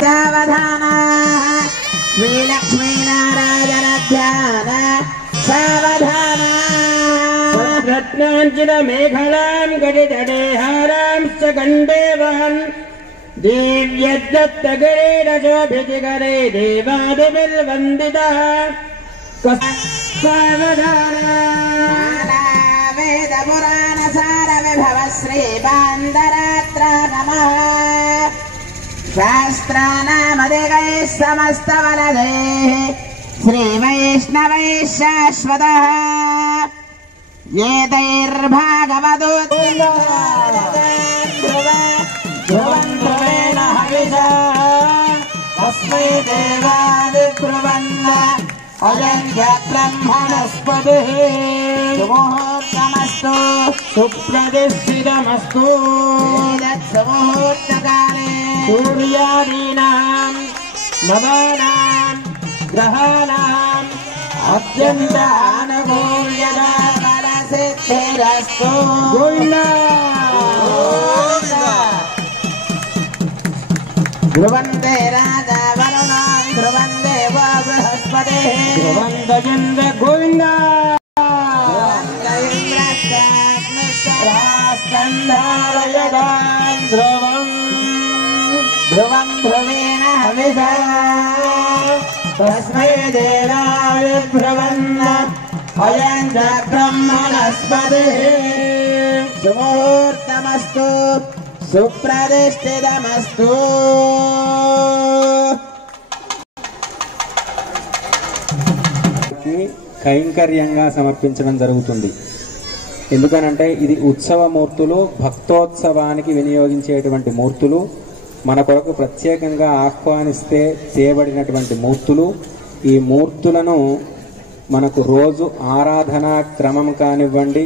రత్నాంజన మేఘలాం గడిదడేహారాం సగండేవహన్ దివ్యదత్తగిరిరజోభిజిగరే దేవాదిభిర్వందితః సావధాన वेद पुराण सार विभव श्री बांदरात्रा नमः शास्त्रानामधिगैः समस्त वरदैः श्री वैष्णवैः शाश्वतः ध्रुवं ध्रुवेण हविषा तस्मै देवादिब्रुवन्न अयं ब्रह्मणस्पतिः सुमुहूर्तमस्तु सुप्रतिष्ठितमस्तु सुमुहूर्तकाले सूर्यादीनां नवानां ग्रहाणाम् अत्यन्त अनुकूल्यता फलसिद्धिरस्तु गोविन्द ध्रुवन्ते राजा वरुणो ध्रुवन्ते वो बृहस्पतिः ध्रुवन्त चन्द्र गोविन्द ध्रुवं ध्रुवेण हविषा तस्मै देवाय ब्रुवन्न अयं च ब्रह्मणस्पतिः सुमुहूर्तमस्तु सुप्रतिष्ठितमस्तु కైంకర్యంగా సమర్పించడం జరుగుతుంది. ఎందుకనంటే ఇది ఉత్సవ మూర్తులు, భక్తోత్సవానికి వినియోగించేటువంటి మూర్తులు, మన కొరకు ప్రత్యేకంగా ఆహ్వానిస్తే తేబడినటువంటి మూర్తులు. ఈ మూర్తులను మనకు రోజు ఆరాధనా క్రమం కానివ్వండి,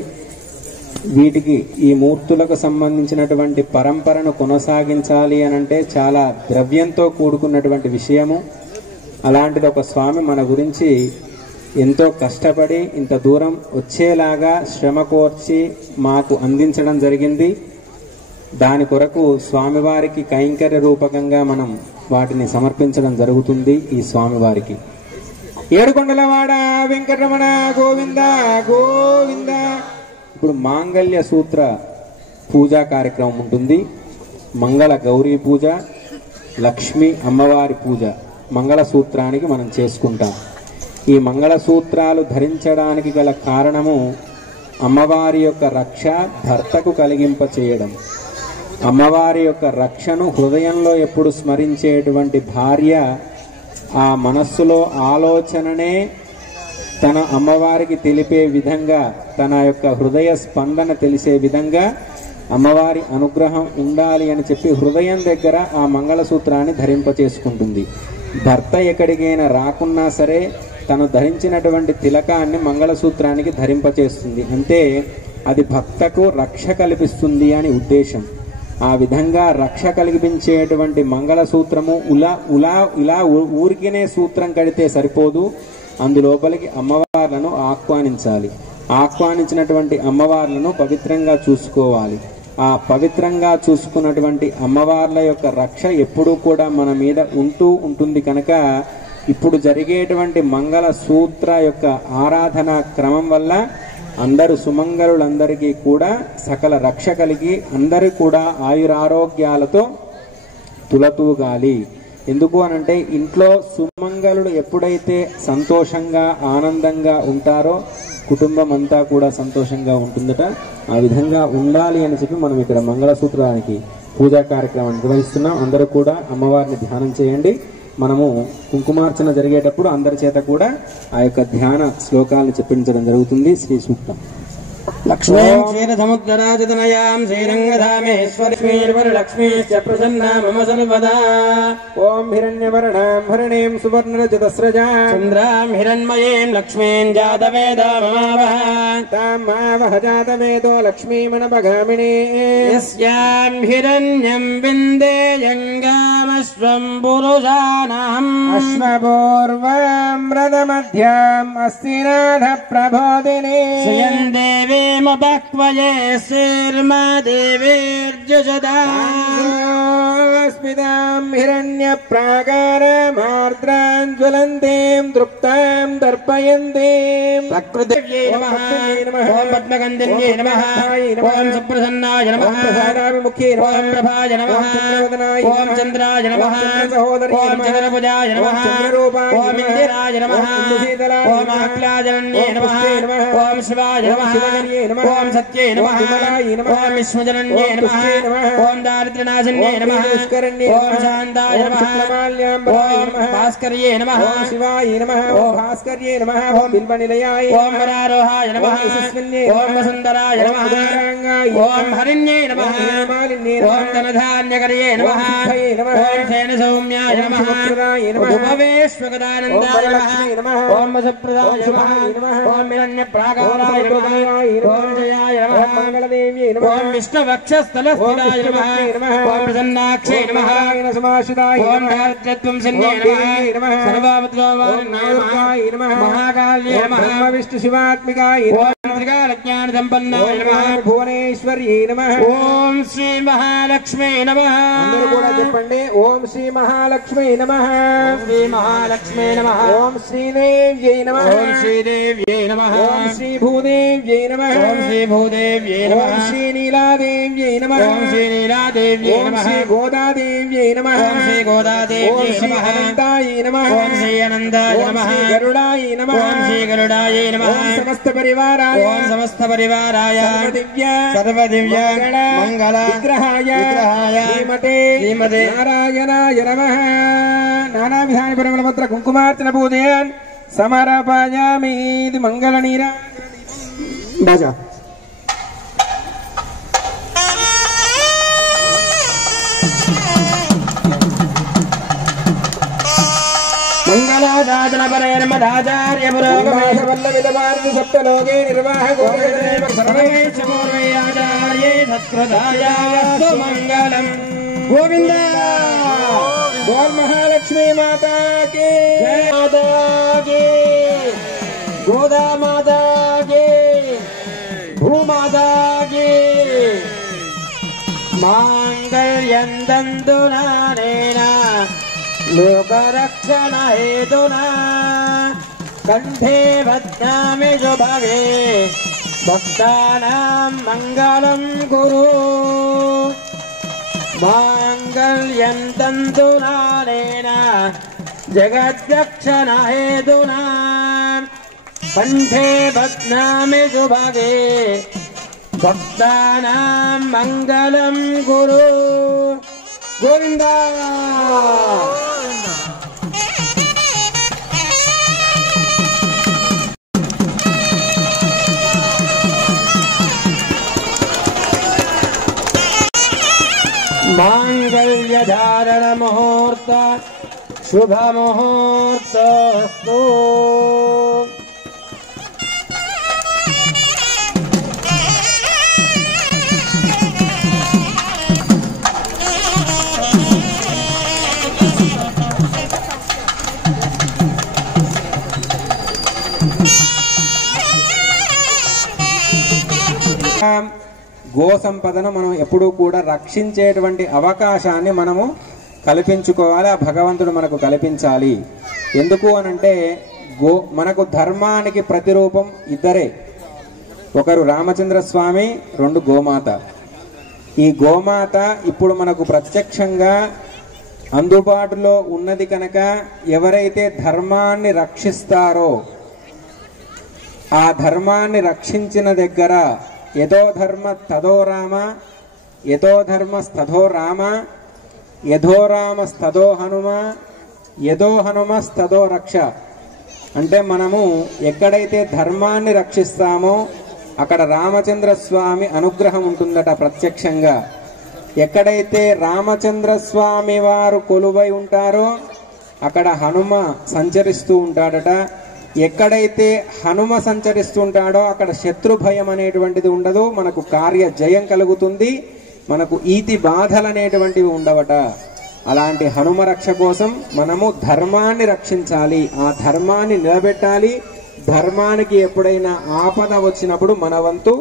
వీటికి ఈ మూర్తులకు సంబంధించినటువంటి పరంపరను కొనసాగించాలి అనంటే చాలా ద్రవ్యంతో కూడుకున్నటువంటి విషయము. అలాంటిది ఒక స్వామి మన గురించి ఎంతో కష్టపడి ఇంత దూరం వచ్చేలాగా శ్రమ కోర్చి మాకు అందించడం జరిగింది. దాని కొరకు స్వామివారికి కైంకర్య రూపకంగా మనం వాటిని సమర్పించడం జరుగుతుంది. ఈ స్వామివారికి ఏడుకొండలవాడ వెంకటరమణ గోవింద గోవింద. ఇప్పుడు మాంగళ్య సూత్ర పూజా కార్యక్రమం ఉంటుంది. మంగళ గౌరీ పూజ, లక్ష్మీ అమ్మవారి పూజ మంగళ సూత్రానికి మనం చేసుకుంటాం. ఈ మంగళ సూత్రాలు ధరించడానికి గల కారణము అమ్మవారి యొక్క రక్ష భర్తకు కలిగింప చేయడం. అమ్మవారి యొక్క రక్షను హృదయంలో ఎప్పుడు స్మరించేటువంటి భార్య ఆ మనస్సులో ఆలోచననే తన అమ్మవారికి తెలిపే విధంగా, తన యొక్క హృదయ స్పందన తెలిసే విధంగా అమ్మవారి అనుగ్రహం ఉండాలి అని చెప్పి హృదయం దగ్గర ఆ మంగళసూత్రాన్ని ధరింప చేసుకుంటుంది. భర్త ఎక్కడికైనా రాకున్నా సరే తను ధరించినటువంటి తిలకాన్ని మంగళసూత్రానికి ధరింపచేస్తుంది. అంటే అది భక్తకు రక్ష కల్పిస్తుంది అని ఉద్దేశం. ఆ విధంగా రక్ష కల్పించేటువంటి మంగళసూత్రము ఇలా ఊరికినే సూత్రం కడితే సరిపోదు. అందులోపలికి అమ్మవార్లను ఆహ్వానించాలి. ఆహ్వానించినటువంటి అమ్మవార్లను పవిత్రంగా చూసుకోవాలి. ఆ పవిత్రంగా చూసుకున్నటువంటి అమ్మవార్ల యొక్క రక్ష ఎప్పుడూ కూడా మన మీద ఉంటూ ఉంటుంది. కనుక ఇప్పుడు జరిగేటువంటి మంగళ సూత్ర యొక్క ఆరాధన క్రమం వల్ల అందరు సుమంగళులందరికీ కూడా సకల రక్ష కలిగి అందరూ కూడా ఆయురారోగ్యాలతో తులతూగాలి. ఎందుకు అనంటే ఇంట్లో సుమంగళుడు ఎప్పుడైతే సంతోషంగా ఆనందంగా ఉంటారో కుటుంబం అంతా కూడా సంతోషంగా ఉంటుందట. ఆ విధంగా ఉండాలి అని చెప్పి మనం ఇక్కడ మంగళసూత్రానికి పూజా కార్యక్రమం నిర్వహిస్తున్నాం. అందరూ కూడా అమ్మవారిని ధ్యానం చేయండి. మనము కుంకుమార్చన జరిగేటప్పుడు అందరి చేత కూడా ఆ యొక్క ధ్యాన శ్లోకాలను చెప్పించడం జరుగుతుంది. శ్రీ సూక్తం. లక్ష్మీం క్షీరసముద్రరాజతనయాం శ్రీరంగధామేశ్వరీర్వరలక్ష్మీశ్చ ప్రసన్నా మమ సర్వదా. ఓం హిరణ్యవర్ణాం హరిణీం సువర్ణరజతస్రజాం చంద్రాం హిరణ్మయీం లక్ష్మీం జాతవేదో మమావహ. తాం మావహ జాతవేదో లక్ష్మీమనపగామినీ. యస్యాం హిరణ్యం విందేయంగామశ్వం పురుషాణం అశ్వపూర్వాం రథమధ్యాం అస్తినాథ ప్రబోధినీ. స్వయం దేవీముపక్వయే శీర్మా దేవీర్జుషదాం స్మితాం హిరణ్య ప్రాకారమా ఆర్ద్రాం జ్వలంతేం తృప్తాం దర్పయంతేం ప్రకృతివ్యై నమః ఓం పద్మగంధన్యై నమః ఓం సుప్రసన్నాయ నమః ఓం ప్రభాయ నమః ఓం చంద్రాయ నమః ఓం చంద్రభుజాయ నమః ఓం ఇందిరాయ నమః ఓం ఆహ్లాదన్యై నమః ఓం శివాయ నమః ఓం సత్యై నమః ఓం విష్ణుజనన్యై నమః ఓం దారిద్ర్యనాశన్యై నమః ఓం శాంతాయ నమః ఓం భాస్కర్యే నమః శివాయ నమః ఓం భాస్కర్యే నమః ఓం బిల్వనిలయాయ ఓం వరారోహాయ నమః ఓం వసుందరాయ నమః ఓం హరిణ్యే నమః ఓం ధనధాన్యకర్యే నమః ఓం శయన సౌమ్యాయ నమః ఉపవేశ్వగదానందాయ నమః ఓం వసుప్రదాయ నమః ఓం హిరణ్యప్రాకారాయ నమః ఓం జయాయ నమః మంగళదేవ్యై నమః ఓం విష్ణువక్షస్థలస్థితాయ నమః ఓం ప్రసన్నాక్షే నమః సమాశ్రితాయ ఓం దారిద్ర్యత్వం శన్యే నమః సర్వభద్రవాణాయ నమః మహాకాళ్యే నమః విష్ణు శివాత్మికాయ ఓం త్రికాలజ్ఞాన సంపన్నాయ నమః భువనేశ్వర్యై నమః ఓం శ్రీ మహాలక్ష్మీ నమః అందరూ కూడా చెప్పండి ఓం శ్రీ మహాలక్ష్మీ నమః శ్రీ మహాలక్ష్మీ నమః ఓం శ్రీదేవ్యై నమః ఓం శ్రీదేవ్యై నమః ఓం శ్రీ భూదేవ్యై నమః ఓం శ్రీ భూదేవ్యై ఓం నమః శ్రీ నీలాదేవ్యై నమః ఓం శ్రీ నీలాదేవ్యై ఓం నమః శ్రీ గోదాదేవ్యై నమః ఓం శ్రీ ఓం గోదాదేవ్యై శ్రీ నమః అనంతాయ నమః ఓం శ్రీ అనంతాయ ఓం నమః శ్రీ గరుడాయ నమః ఓం శ్రీ గరుడాయ నమః ఓం సమస్త పరివారాయ ఓం సమస్త పరివారాయ సర్వదివ్య సర్వదివ్య మంగళ విగ్రహాయ శ్రీమతే నారాయణాయ నమః నానావిధాని పరిమళపత్ర కుంకుమార్చన పూజయాన్ సమర్పయామి ఇది మంగళ నీరా బాజా మంగళాదాచన పరమదాచార్య పురోగమేశ వల్లవిధమార్గ సప్తలోకే నిర్వాహకో సర్వేశమూర్వై ఆచార్యే సత్కృతాయాస్తు మంగళం గోవింద గోర్ మహాలక్ష్మీ మాతా కే జయ మాతా కి గోదా మాతా కి భూమాతా కి మాంగళ్యం దంతునానేన లోకరక్షణ హేతునా కంఠే బధ్నామి శుభగే భక్తానాం మంగళం కురు మాంగళ్యం తంతునానేన జగద్రక్షణ హేతునా కంఠే బధ్నామి శుభగే భక్తానాం మంగళం కురు గోవింద మాంగళ్యధారణ ముహూర్త శుభ ముహూర్తస్తు గో సంపదను మనం ఎప్పుడూ కూడా రక్షించేటువంటి అవకాశాన్ని మనము కల్పించుకోవాలి. ఆ భగవంతుడు మనకు కల్పించాలి. ఎందుకు అనంటే మనకు ధర్మానికి ప్రతిరూపం ఇద్దరే, ఒకరు రామచంద్ర స్వామి, రెండు గోమాత. ఈ గోమాత ఇప్పుడు మనకు ప్రత్యక్షంగా అందుబాటులో ఉన్నది కనుక ఎవరైతే ధర్మాన్ని రక్షిస్తారో ఆ ధర్మాన్ని రక్షించిన దగ్గర యదో ధర్మ తదో రామ, యదో ధర్మ స్తథో రామ, యథో రామ స్తథో హనుమ, యదో హనుమ స్తథో రక్ష. అంటే మనము ఎక్కడైతే ధర్మాన్ని రక్షిస్తామో అక్కడ రామచంద్ర స్వామి అనుగ్రహం ఉంటుందట ప్రత్యక్షంగా. ఎక్కడైతే రామచంద్ర స్వామి వారు కొలువై ఉంటారో అక్కడ హనుమ సంచరిస్తూ ఉంటాడట. ఎక్కడైతే హనుమ సంచరిస్తుంటాడో అక్కడ శత్రు భయం అనేటువంటిది ఉండదు, మనకు కార్య జయం కలుగుతుంది, మనకు ఈతి బాధలు అనేటువంటివి ఉండవట. అలాంటి హనుమ రక్ష కోసం మనము ధర్మాన్ని రక్షించాలి, ఆ ధర్మాన్ని నిలబెట్టాలి. ధర్మానికి ఎప్పుడైనా ఆపద వచ్చినప్పుడు మన వంతు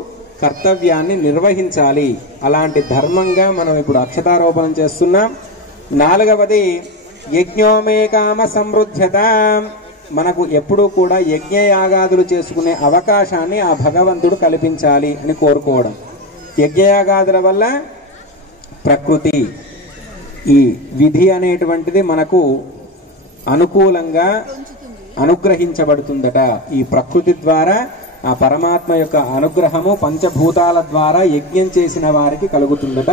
కర్తవ్యాన్ని నిర్వహించాలి. అలాంటి ధర్మంగా మనం ఇప్పుడు అక్షతారోపణం చేస్తున్నాం. 4వది యజ్ఞోమే కామ సమృద్ధ్యత, మనకు ఎప్పుడూ కూడా యజ్ఞయాగాదులు చేసుకునే అవకాశాన్ని ఆ భగవంతుడు కల్పించాలి అని కోరుకోవడం. యజ్ఞయాగాదుల వల్ల ప్రకృతి ఈ విధి అనేటువంటిది మనకు అనుకూలంగా అనుగ్రహించబడుతుందట. ఈ ప్రకృతి ద్వారా ఆ పరమాత్మ యొక్క అనుగ్రహము పంచభూతాల ద్వారా యజ్ఞం చేసిన వారికి కలుగుతుందట.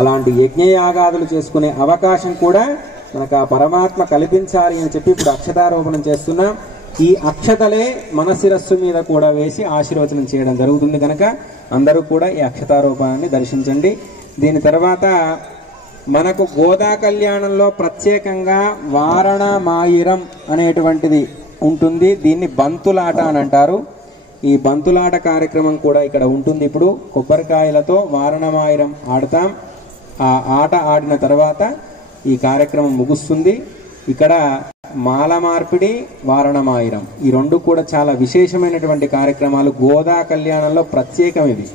అలాంటి యజ్ఞయాగాదులు చేసుకునే అవకాశం కూడా మనకు ఆ పరమాత్మ కల్పించాలి అని చెప్పి ఇప్పుడు అక్షతారోపణం చేస్తున్నాం. ఈ అక్షతలే మన శిరస్సు మీద కూడా వేసి ఆశీర్వచనం చేయడం జరుగుతుంది కనుక అందరూ కూడా ఈ అక్షతారోపణాన్ని దర్శించండి. దీని తర్వాత మనకు గోదా కళ్యాణంలో ప్రత్యేకంగా వారణమాయిరం అనేటువంటిది ఉంటుంది. దీన్ని బంతులాట అని అంటారు. ఈ బంతులాట కార్యక్రమం కూడా ఇక్కడ ఉంటుంది. ఇప్పుడు కొబ్బరికాయలతో వారణమాయిరం ఆడతాం. ఆ ఆట ఆడిన తర్వాత ఈ కార్యక్రమం ముగుస్తుంది. ఇక్కడ మాల మార్పిడి, వారణమాయిరం ఈ రెండు కూడా చాలా విశేషమైనటువంటి కార్యక్రమాలు. గోదా కళ్యాణంలో ప్రత్యేకం ఇవి.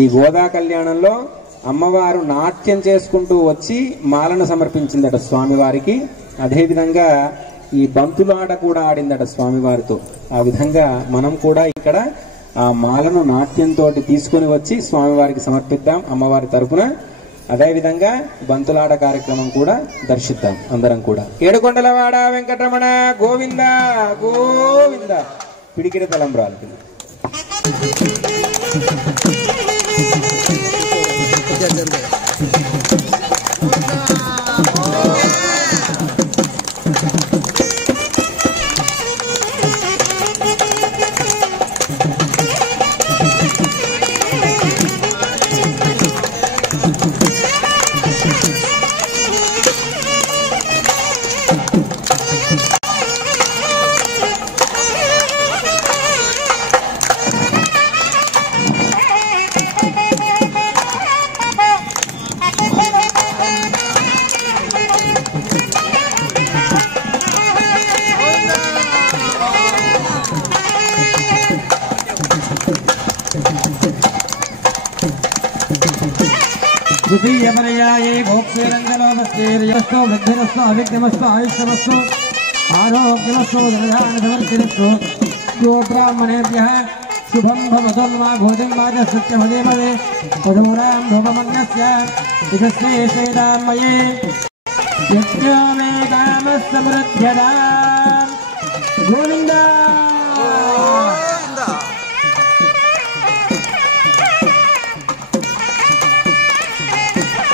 ఈ గోదా కళ్యాణంలో అమ్మవారు నాట్యం చేసుకుంటూ వచ్చి మాలను సమర్పించిందట స్వామివారికి. అదేవిధంగా ఈ బంతులాట కూడా ఆడిందట స్వామివారితో. ఆ విధంగా మనం కూడా ఇక్కడ ఆ మాలను నాట్యంతో తీసుకుని వచ్చి స్వామివారికి సమర్పిద్దాం అమ్మవారి తరపున. అదేవిధంగా బంతులాట కార్యక్రమం కూడా దర్శిద్దాం అందరం కూడా. ఏడుకొండలవాడ వెంకటరమణ గోవింద గోవింద. పిడికిడి తలంబ్రాలు द्वितीयपर्याये भोक्तेरङ्गलोपस्तेर्यस्तु वृद्धिरस्तु अविघ्नमस्तु आयुष्यमस्तु आरोग्यमस्तु धनधान्यसमर्पितस्तु यो ब्राह्मणेभ्यः शुभं भवतु मा भूतिं वाचसत्यमदेमवे तदूरां भूपमन्यस्य इदस्मै श्रीरामये यज्ञो मे कामः समृद्ध्यता गोविन्द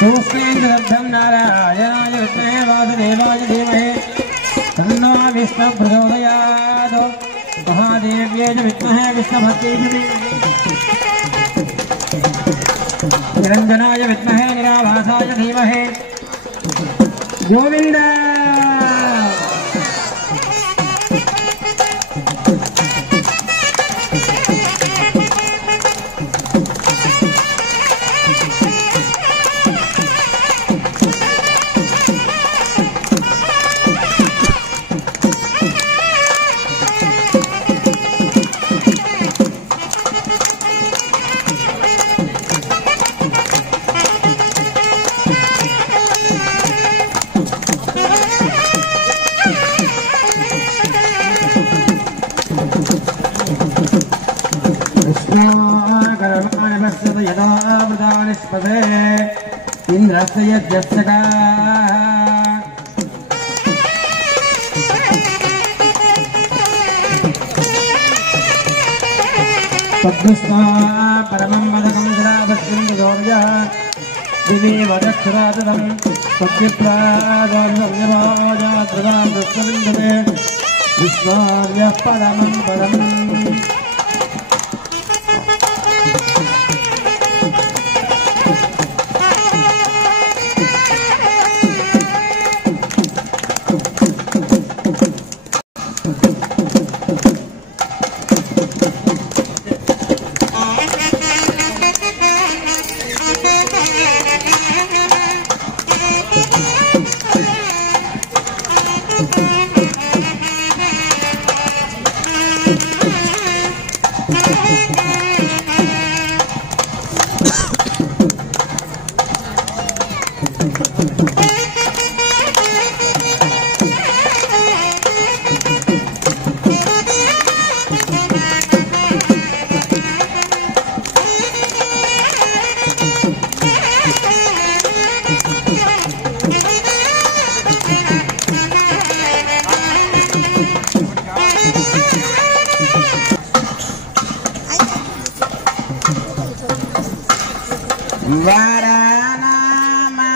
तोस्तेन्द्रब्धं नारायणाय विद्महे वासुदेवाय धीमहि तन्नो विष्णुः प्रचोदयात् महादेव्यै च विद्महे विष्णुभक्त्यै च धीमहि निरञ्जनाय विद्महे निराभासाय धीमहि गोविन्द इंद्रस्य यज्ञस्य पद्मस्मा परमं वदकं जलावस्यं गौर्यः दिवे वदक्षरादं पद्यप्रादानं यवाजाद्रवां दस्वविन्दवे विश्वार्यः परमं पदम्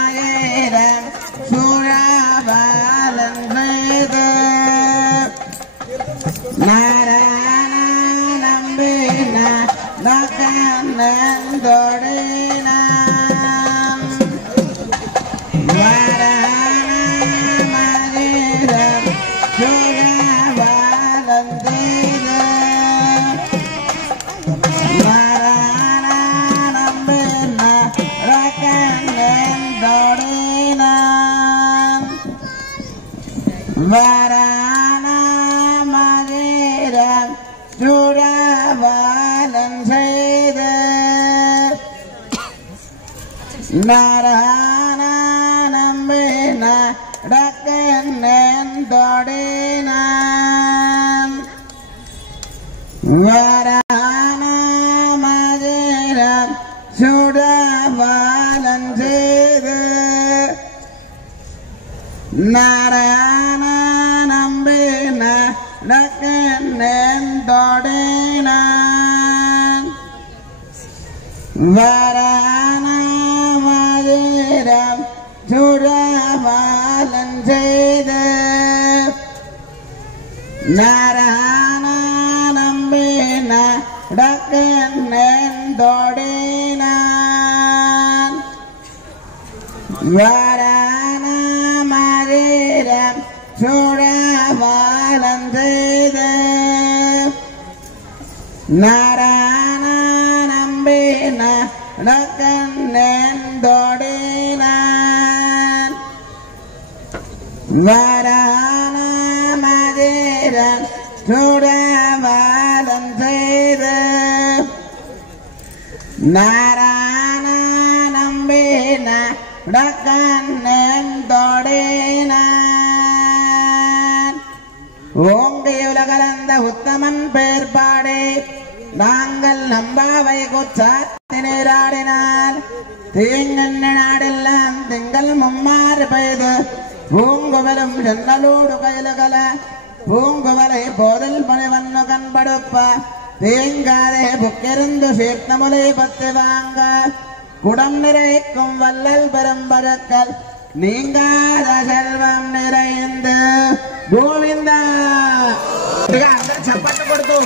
Varanamayeram Surabalan Veda Narayanambina Nakanandorina Varanamayeram Surabalan Veda Varanamayeram Surabalan Veda Narayanambina Rakanandorina Varanamayeram Surabalan Veda Narayanambina Rakanandorina Varanamayeram Surabalan Veda Narayanambina Rakanandorina Varanamayeram Surabalan Veda Narayanambina Rakanandorina Varanamayeram Surabalan Veda Narayanambina Rakanandorina ஓங்கையுலகலந்த உத்தமன் பேர்பாடே நாங்கள் நம்பாவை குச்சாத்தினராடினால் தீங்கண்ண நாடெல்லாம் திங்கள் மும்மாறு பெய்து பூங்குவலும் ஜன்னலோடு கைலுகல பூங்குவலை போதில் மணிவண்ணு கண்படுப்ப தீங்காதே புக்கிருந்து சீர்த்தமுலை பத்து வாங்க குடம் நிறைக்கும் வல்லல் பெரும்பழக்கல் நீங்காத செல்வம் நிறைந்து கோவிந்தா అందరూ చప్పట్లు కొడుతూ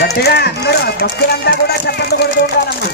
గట్టిగా అందరూ భక్తులంతా కూడా చప్పట్లు కొడుతూ ఉండాలమ్మా.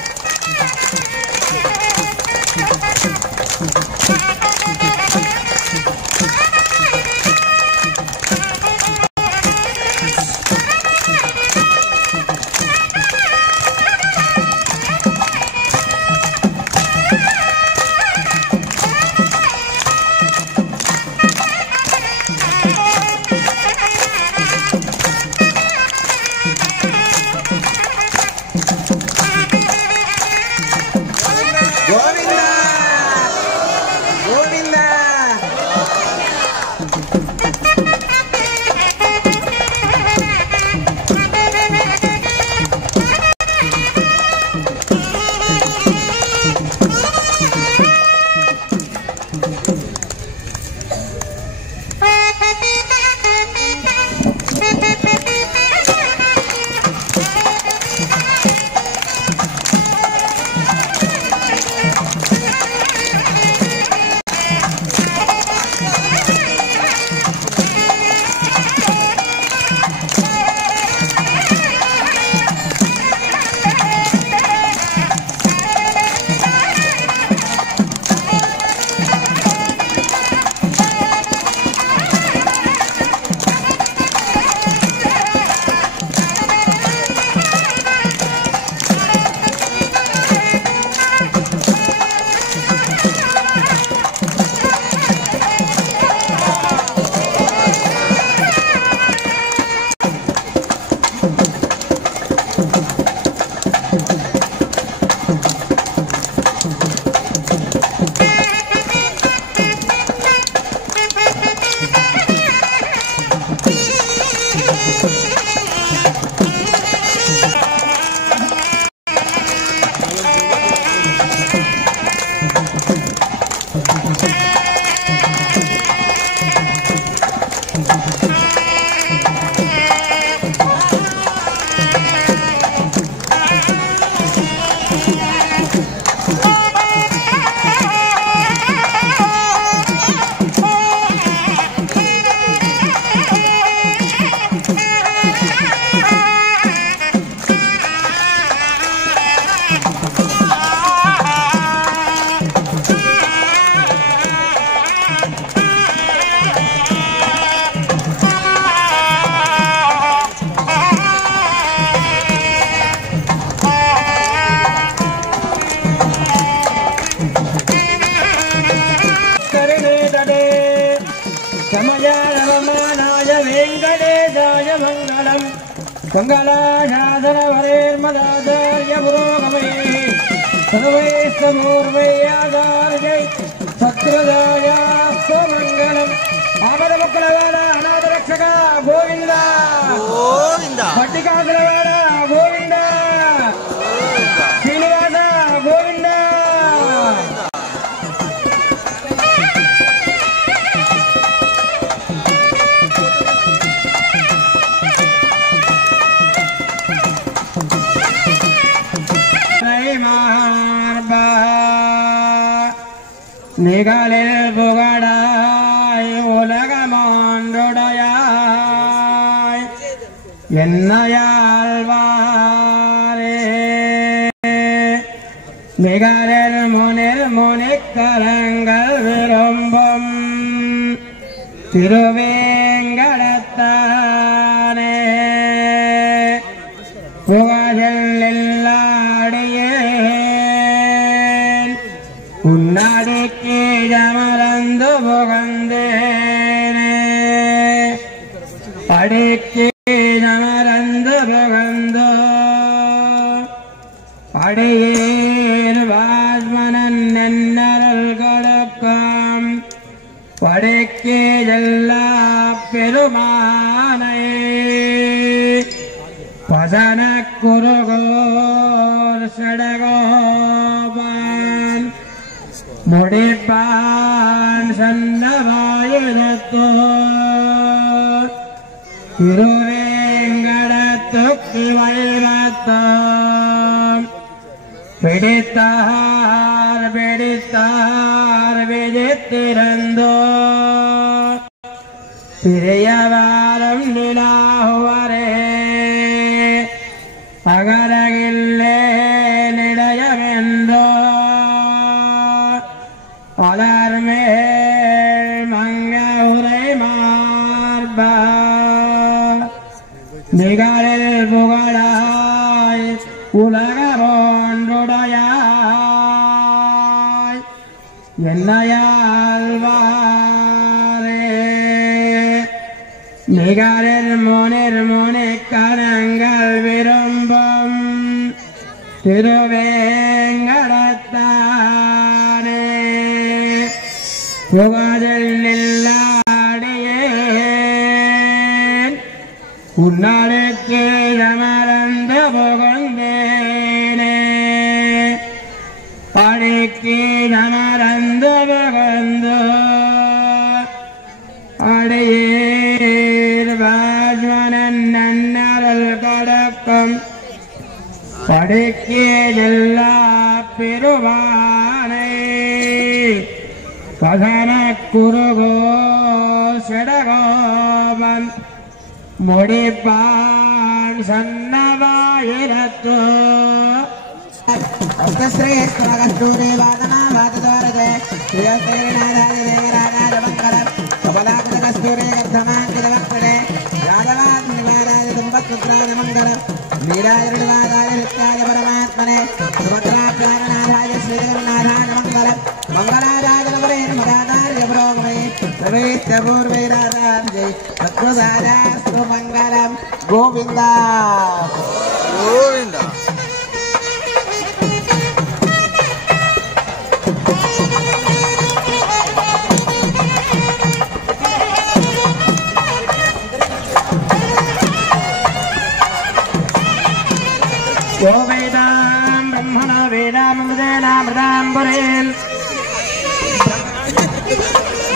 गङ्गालाशासनवरेर्मदाचार्य पुरोगमे सर्वैस्तमूर्वैयाचार्यै सत्रदायास्तु मङ्गलम् आमदमुक्कुलवाड अनाथरक्षक गोविन्द गोविन्द पट्टिकासुरवाड गोविन्द श्रीनिवास गोविन्द நிகழில் புகழாய் உலகமாண்டுடையாய் என்னையாழ்வாரே நிகழில் முனில் முனிக்கரங்கள் விரும்பும் திருவேங்கடத்தானே புகழில் இல்லாடியே உன்னடிக்கு ஜமரந்து புகந்தேனே அடிக்கு ஜமரந்து புகந்தோ அடியேன் வாஸ்மனன் என்னருள் கொடுக்கும் படைக்கு எல்லா பெருமானை பதன குருகோர் சடகோபான் முடிப்பான் சன்னவாயுதத்தோ திருவேங்கடத்துக்கு வைரத்தோ பிடித்தார் பிடித்தார் விஜித்திரந்தோ பிரியவாரம் நிலாவரே அகலகில்லே நிலையமென்றோ அலர்மேல் மங்க உரை மார்பா நிகழில் புகழாய் உலகமொன்றுடையாய் என்னையாழ்வாரே நிகழில் முனிர் முனிக்கரங்கள் விரும்பும் திருவேங்கடத்தானே புகழில் நில்லாடியேன் உன்னாளுக்கு அமர்ந்த புகழ்ந்தேனே அடிக்கு அமர்ந்த புகழ்ந்தோ அடியேர் வாஜ்வனன் நன்னருள் கடக்கம் படைக்கு எல்லா பெருவானை கதன குருகோ செடகோபன் முடிப்பான் சன்னவாயிரத்தோ श्रेष्ठूरे वादना वादद्वारजे श्रीनाथाय देवराजाय मङ्गलम् कमलाकृतकस्तूरे गर्धमाङ्कितवक्त्रे यादवाग्निवाराय तुम्बत्पुत्राय मङ्गलम् नीराजनिवादाय नित्याय परमात्मने सुभद्राप्राणनाथाय श्रीजगन्नाथाय मङ्गलम् मङ्गलाराय नमरेर्मदादार्य प्रोगमे प्रवेश्य पूर्वैरादार्यै तत्त्वदायास्तु मङ्गलम् गोविन्द गोविन्द यो वेदां ब्रह्मण वेदामृतेनामृताम्बुरेन्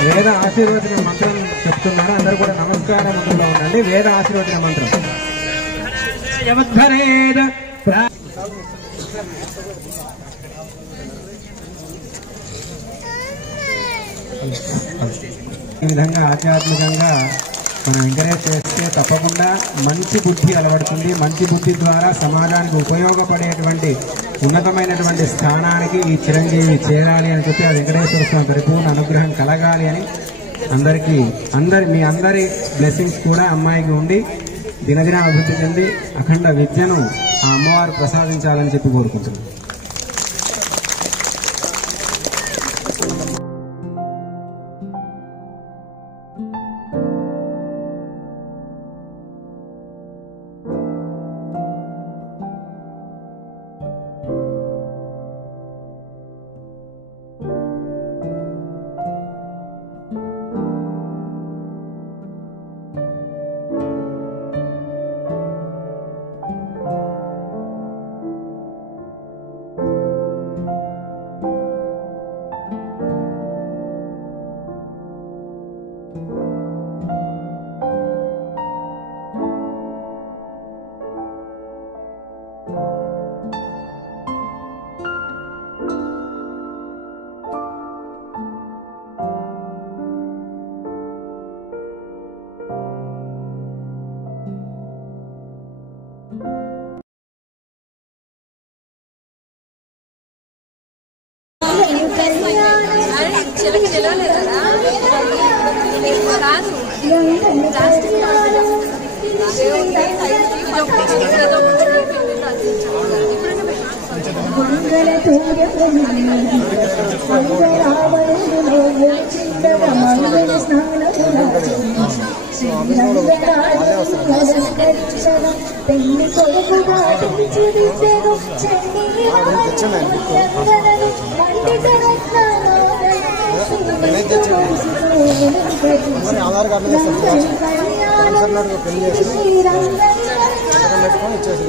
వేద ఆశీర్వచన మంత్రం చెప్తున్నారు. అందరూ కూడా నమస్కార ముద్రలో ఉండండి. వేద ఆశీర్వచన మంత్రం. ఈ విధంగా ఆధ్యాత్మికంగా మనం ఎంకరేజ్ చేస్తే తప్పకుండా మంచి బుద్ధి అలవడుతుంది. మంచి బుద్ధి ద్వారా సమాజానికి ఉపయోగపడేటువంటి ఉన్నతమైనటువంటి స్థానానికి ఈ చిరంజీవి చేరాలి అని చెప్పి ఆ వెంకటేశ్వర స్వామి పరిపూర్ణ అనుగ్రహం కలగాలి అని మీ అందరి బ్లెస్సింగ్స్ కూడా అమ్మాయికి ఉండి దినదిన అభివృద్ధి చెంది అఖండ విద్యను ఆ అమ్మవారు ప్రసాదించాలని చెప్పి కోరుకుంటున్నాను. చిలక తెలియలేదా కాదు పెళ్లి కొడుకు చూపించారు ఆధార్ కార్డు పెళ్లి చేసి పెట్టుకొని ఇచ్చేసి